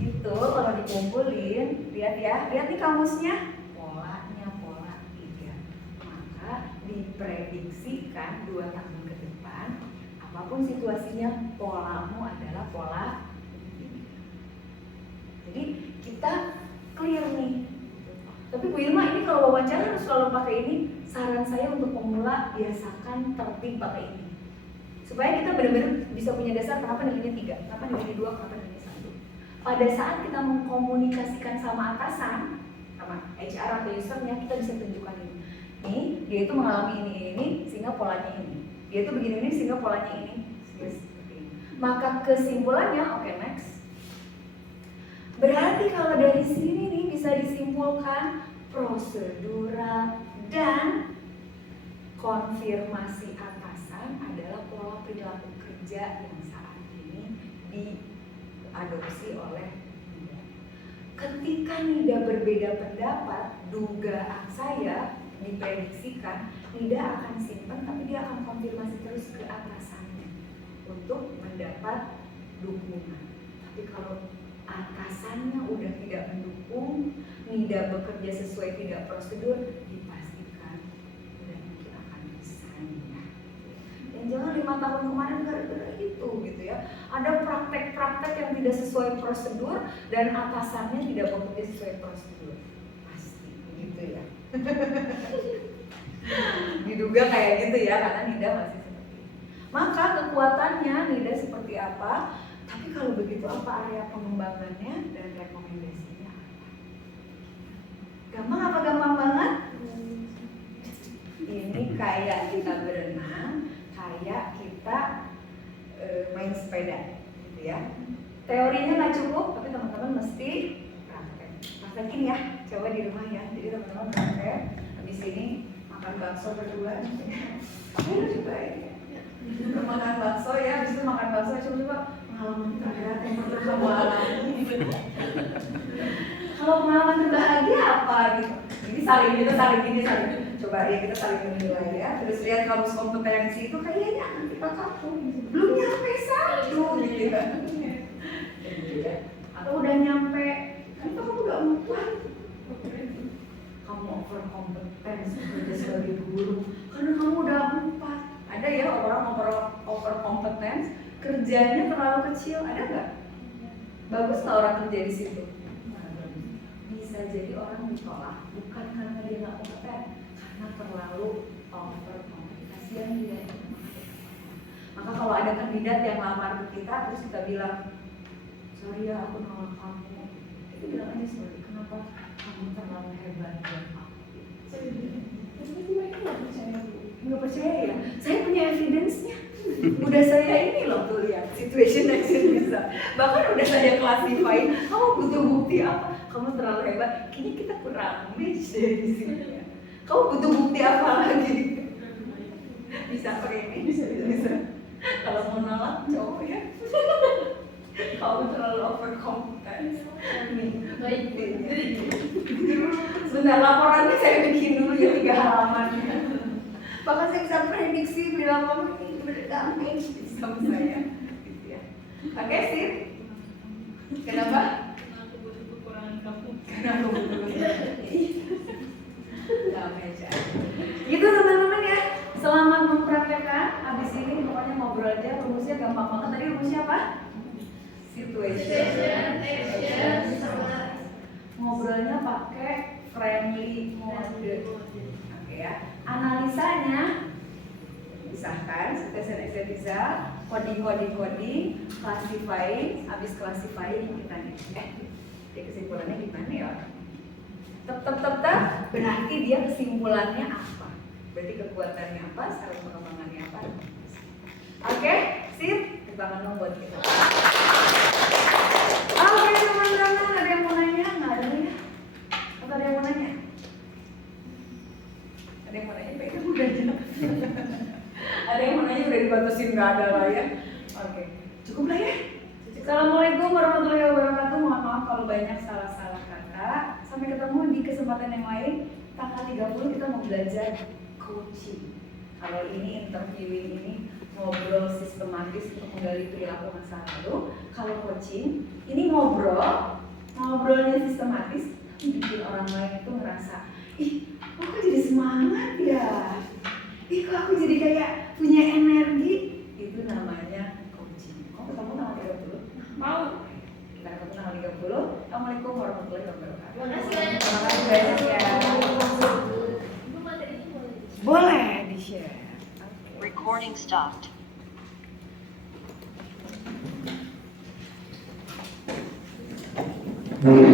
Itu kalau dikumpulin, lihat ya, lihat nih kamusnya, polanya pola 3. Maka diprediksikan 2 tahun ke depan, apapun situasinya, polamu adalah pola 3. Jadi kita clear nih. Tapi Bu Ilma, ini kalau wawancara harus selalu pakai ini. Saran saya untuk pemula, biasakan tertib pakai ini, supaya kita benar-benar bisa punya dasar kenapa nilainya 3, kenapa nilainya 2, kenapa nilainya 1. Pada saat kita mengkomunikasikan sama atasan, sama HR atau usernya, kita bisa tunjukkan ini. Nih, dia itu mengalami ini, sehingga polanya ini. Dia itu begini ini, sehingga polanya ini. Seperti ini. Maka kesimpulannya, oke, next. Berarti kalau dari sini nih bisa disimpulkan prosedural dan konfirmasi atasan adalah pola perilaku kerja yang saat ini diadopsi oleh NIDA. Ketika NIDA berbeda pendapat, dugaan saya diprediksikan NIDA akan simpan, tapi dia akan konfirmasi terus ke atasannya untuk mendapat dukungan. Tapi kalau atasannya udah tidak mendukung, NIDA bekerja sesuai tidak prosedur, dipastikan udah mungkin akan resign ya. Dan jangan 5 tahun kemarin gara-gara itu gitu ya. Ada praktek-praktek yang tidak sesuai prosedur dan atasannya tidak bekerja sesuai prosedur. Pasti begitu ya. Diduga kayak gitu ya, karena NIDA masih seperti itu. Maka kekuatannya NIDA seperti apa? Tapi kalau begitu apa area pengembangannya dan rekomendasinya apa? Gampang apa gampang banget? Ini kayak kita berenang, kayak kita main sepeda, gitu ya. Teorinya nggak cukup, tapi teman-teman mesti praktek. Praktekin ya, coba di rumah ya. Jadi teman-teman praktek. Habis ini makan bakso berdua. Ayo coba ya. Makan bakso ya, habis itu makan bakso coba pengalaman terberat yang pernah kamu alami. Kalau pengalaman terbahagia apa gitu? Jadi kita saling gini. Coba ya kita saling menilai ya. Terus lihat kamus kompetensi itu kayaknya nanti kakakku belum nyampe 1 gitu kan. Atau udah nyampe, kan kamu udah 4. Kamu over kompeten sebagai guru karena kamu udah 4. Ada ya orang over kompeten, kerjanya terlalu kecil, ada nggak? Bagus nggak orang kerja di situ? Bisa jadi orang ditolak bukan karena dia nggak kompeten, karena terlalu over kompetisi yang dia. Maka kalau ada kandidat yang lamar ke kita terus kita bilang, sorry ya aku nolak kamu, itu bilang aja sorry, kenapa kamu terlalu hebat buat aku. Tapi mereka nggak percaya ya, saya punya evidence-nya. Udah saya ini loh tuh lihat situation action bisa. Bahkan udah saya classify. Kamu butuh bukti apa? Kamu terlalu hebat. Kayaknya kita kurang match deh di sini ya. Kamu butuh bukti apa lagi? Bisa pakai ini? Bisa. Kalau mau nolak cowok ya. Kamu terlalu overconfident. Baik. Sebentar, laporannya saya bikin dulu ya 3 halaman. Bahkan saya bisa prediksi bilang kamu ini berdamai sama saya, gitu ya. Oke sih. Kenapa? Karena aku butuh kekurangan kamu. Karena aku butuh damai aja. Gitu teman-teman ya. Selamat mempraktekkan. Abis ini pokoknya ngobrol aja. Rumusnya gampang banget. Tadi rumusnya apa? Situation, action, sama. Ngobrolnya pakai friendly mode. Oke ya. Analisanya pisahkan, synthesis bisa, coding, classifying, habis classifying kita nih. Dia kesimpulannya gimana ya? Tetap, berarti dia kesimpulannya apa? Berarti kekuatannya apa, cara pengembangannya apa? Oke, sip, tepuk tangan dong buat kita. Oke teman-teman, ada yang mau nanya? Nggak ada ya? Atau ada yang mau nanya? Ada yang mau nanya, baiknya udah aja. Ada yang mau nanya udah dibatasin, nggak ada lah ya. Oke, cukup lah ya. Assalamualaikum warahmatullahi wabarakatuh. Mohon maaf kalau banyak salah-salah kata. Sampai ketemu di kesempatan yang lain. Tanggal 30 kita mau belajar coaching. Kalau ini interviewing ini ngobrol sistematis untuk menggali perilaku masa lalu. Kalau coaching ini ngobrolnya sistematis, bikin orang lain itu ngerasa, ih kok aku jadi semangat ya, ih kok aku jadi kayak punya energi. Itu namanya coaching. Kok ketemu tanggal 30? Mau. Kita ketemu tanggal 30. Assalamualaikum warahmatullahi wabarakatuh. Makasih banyak. Terima kasih banyak ya. Ibu materinya boleh. Boleh di-share. Recording stopped. Oke.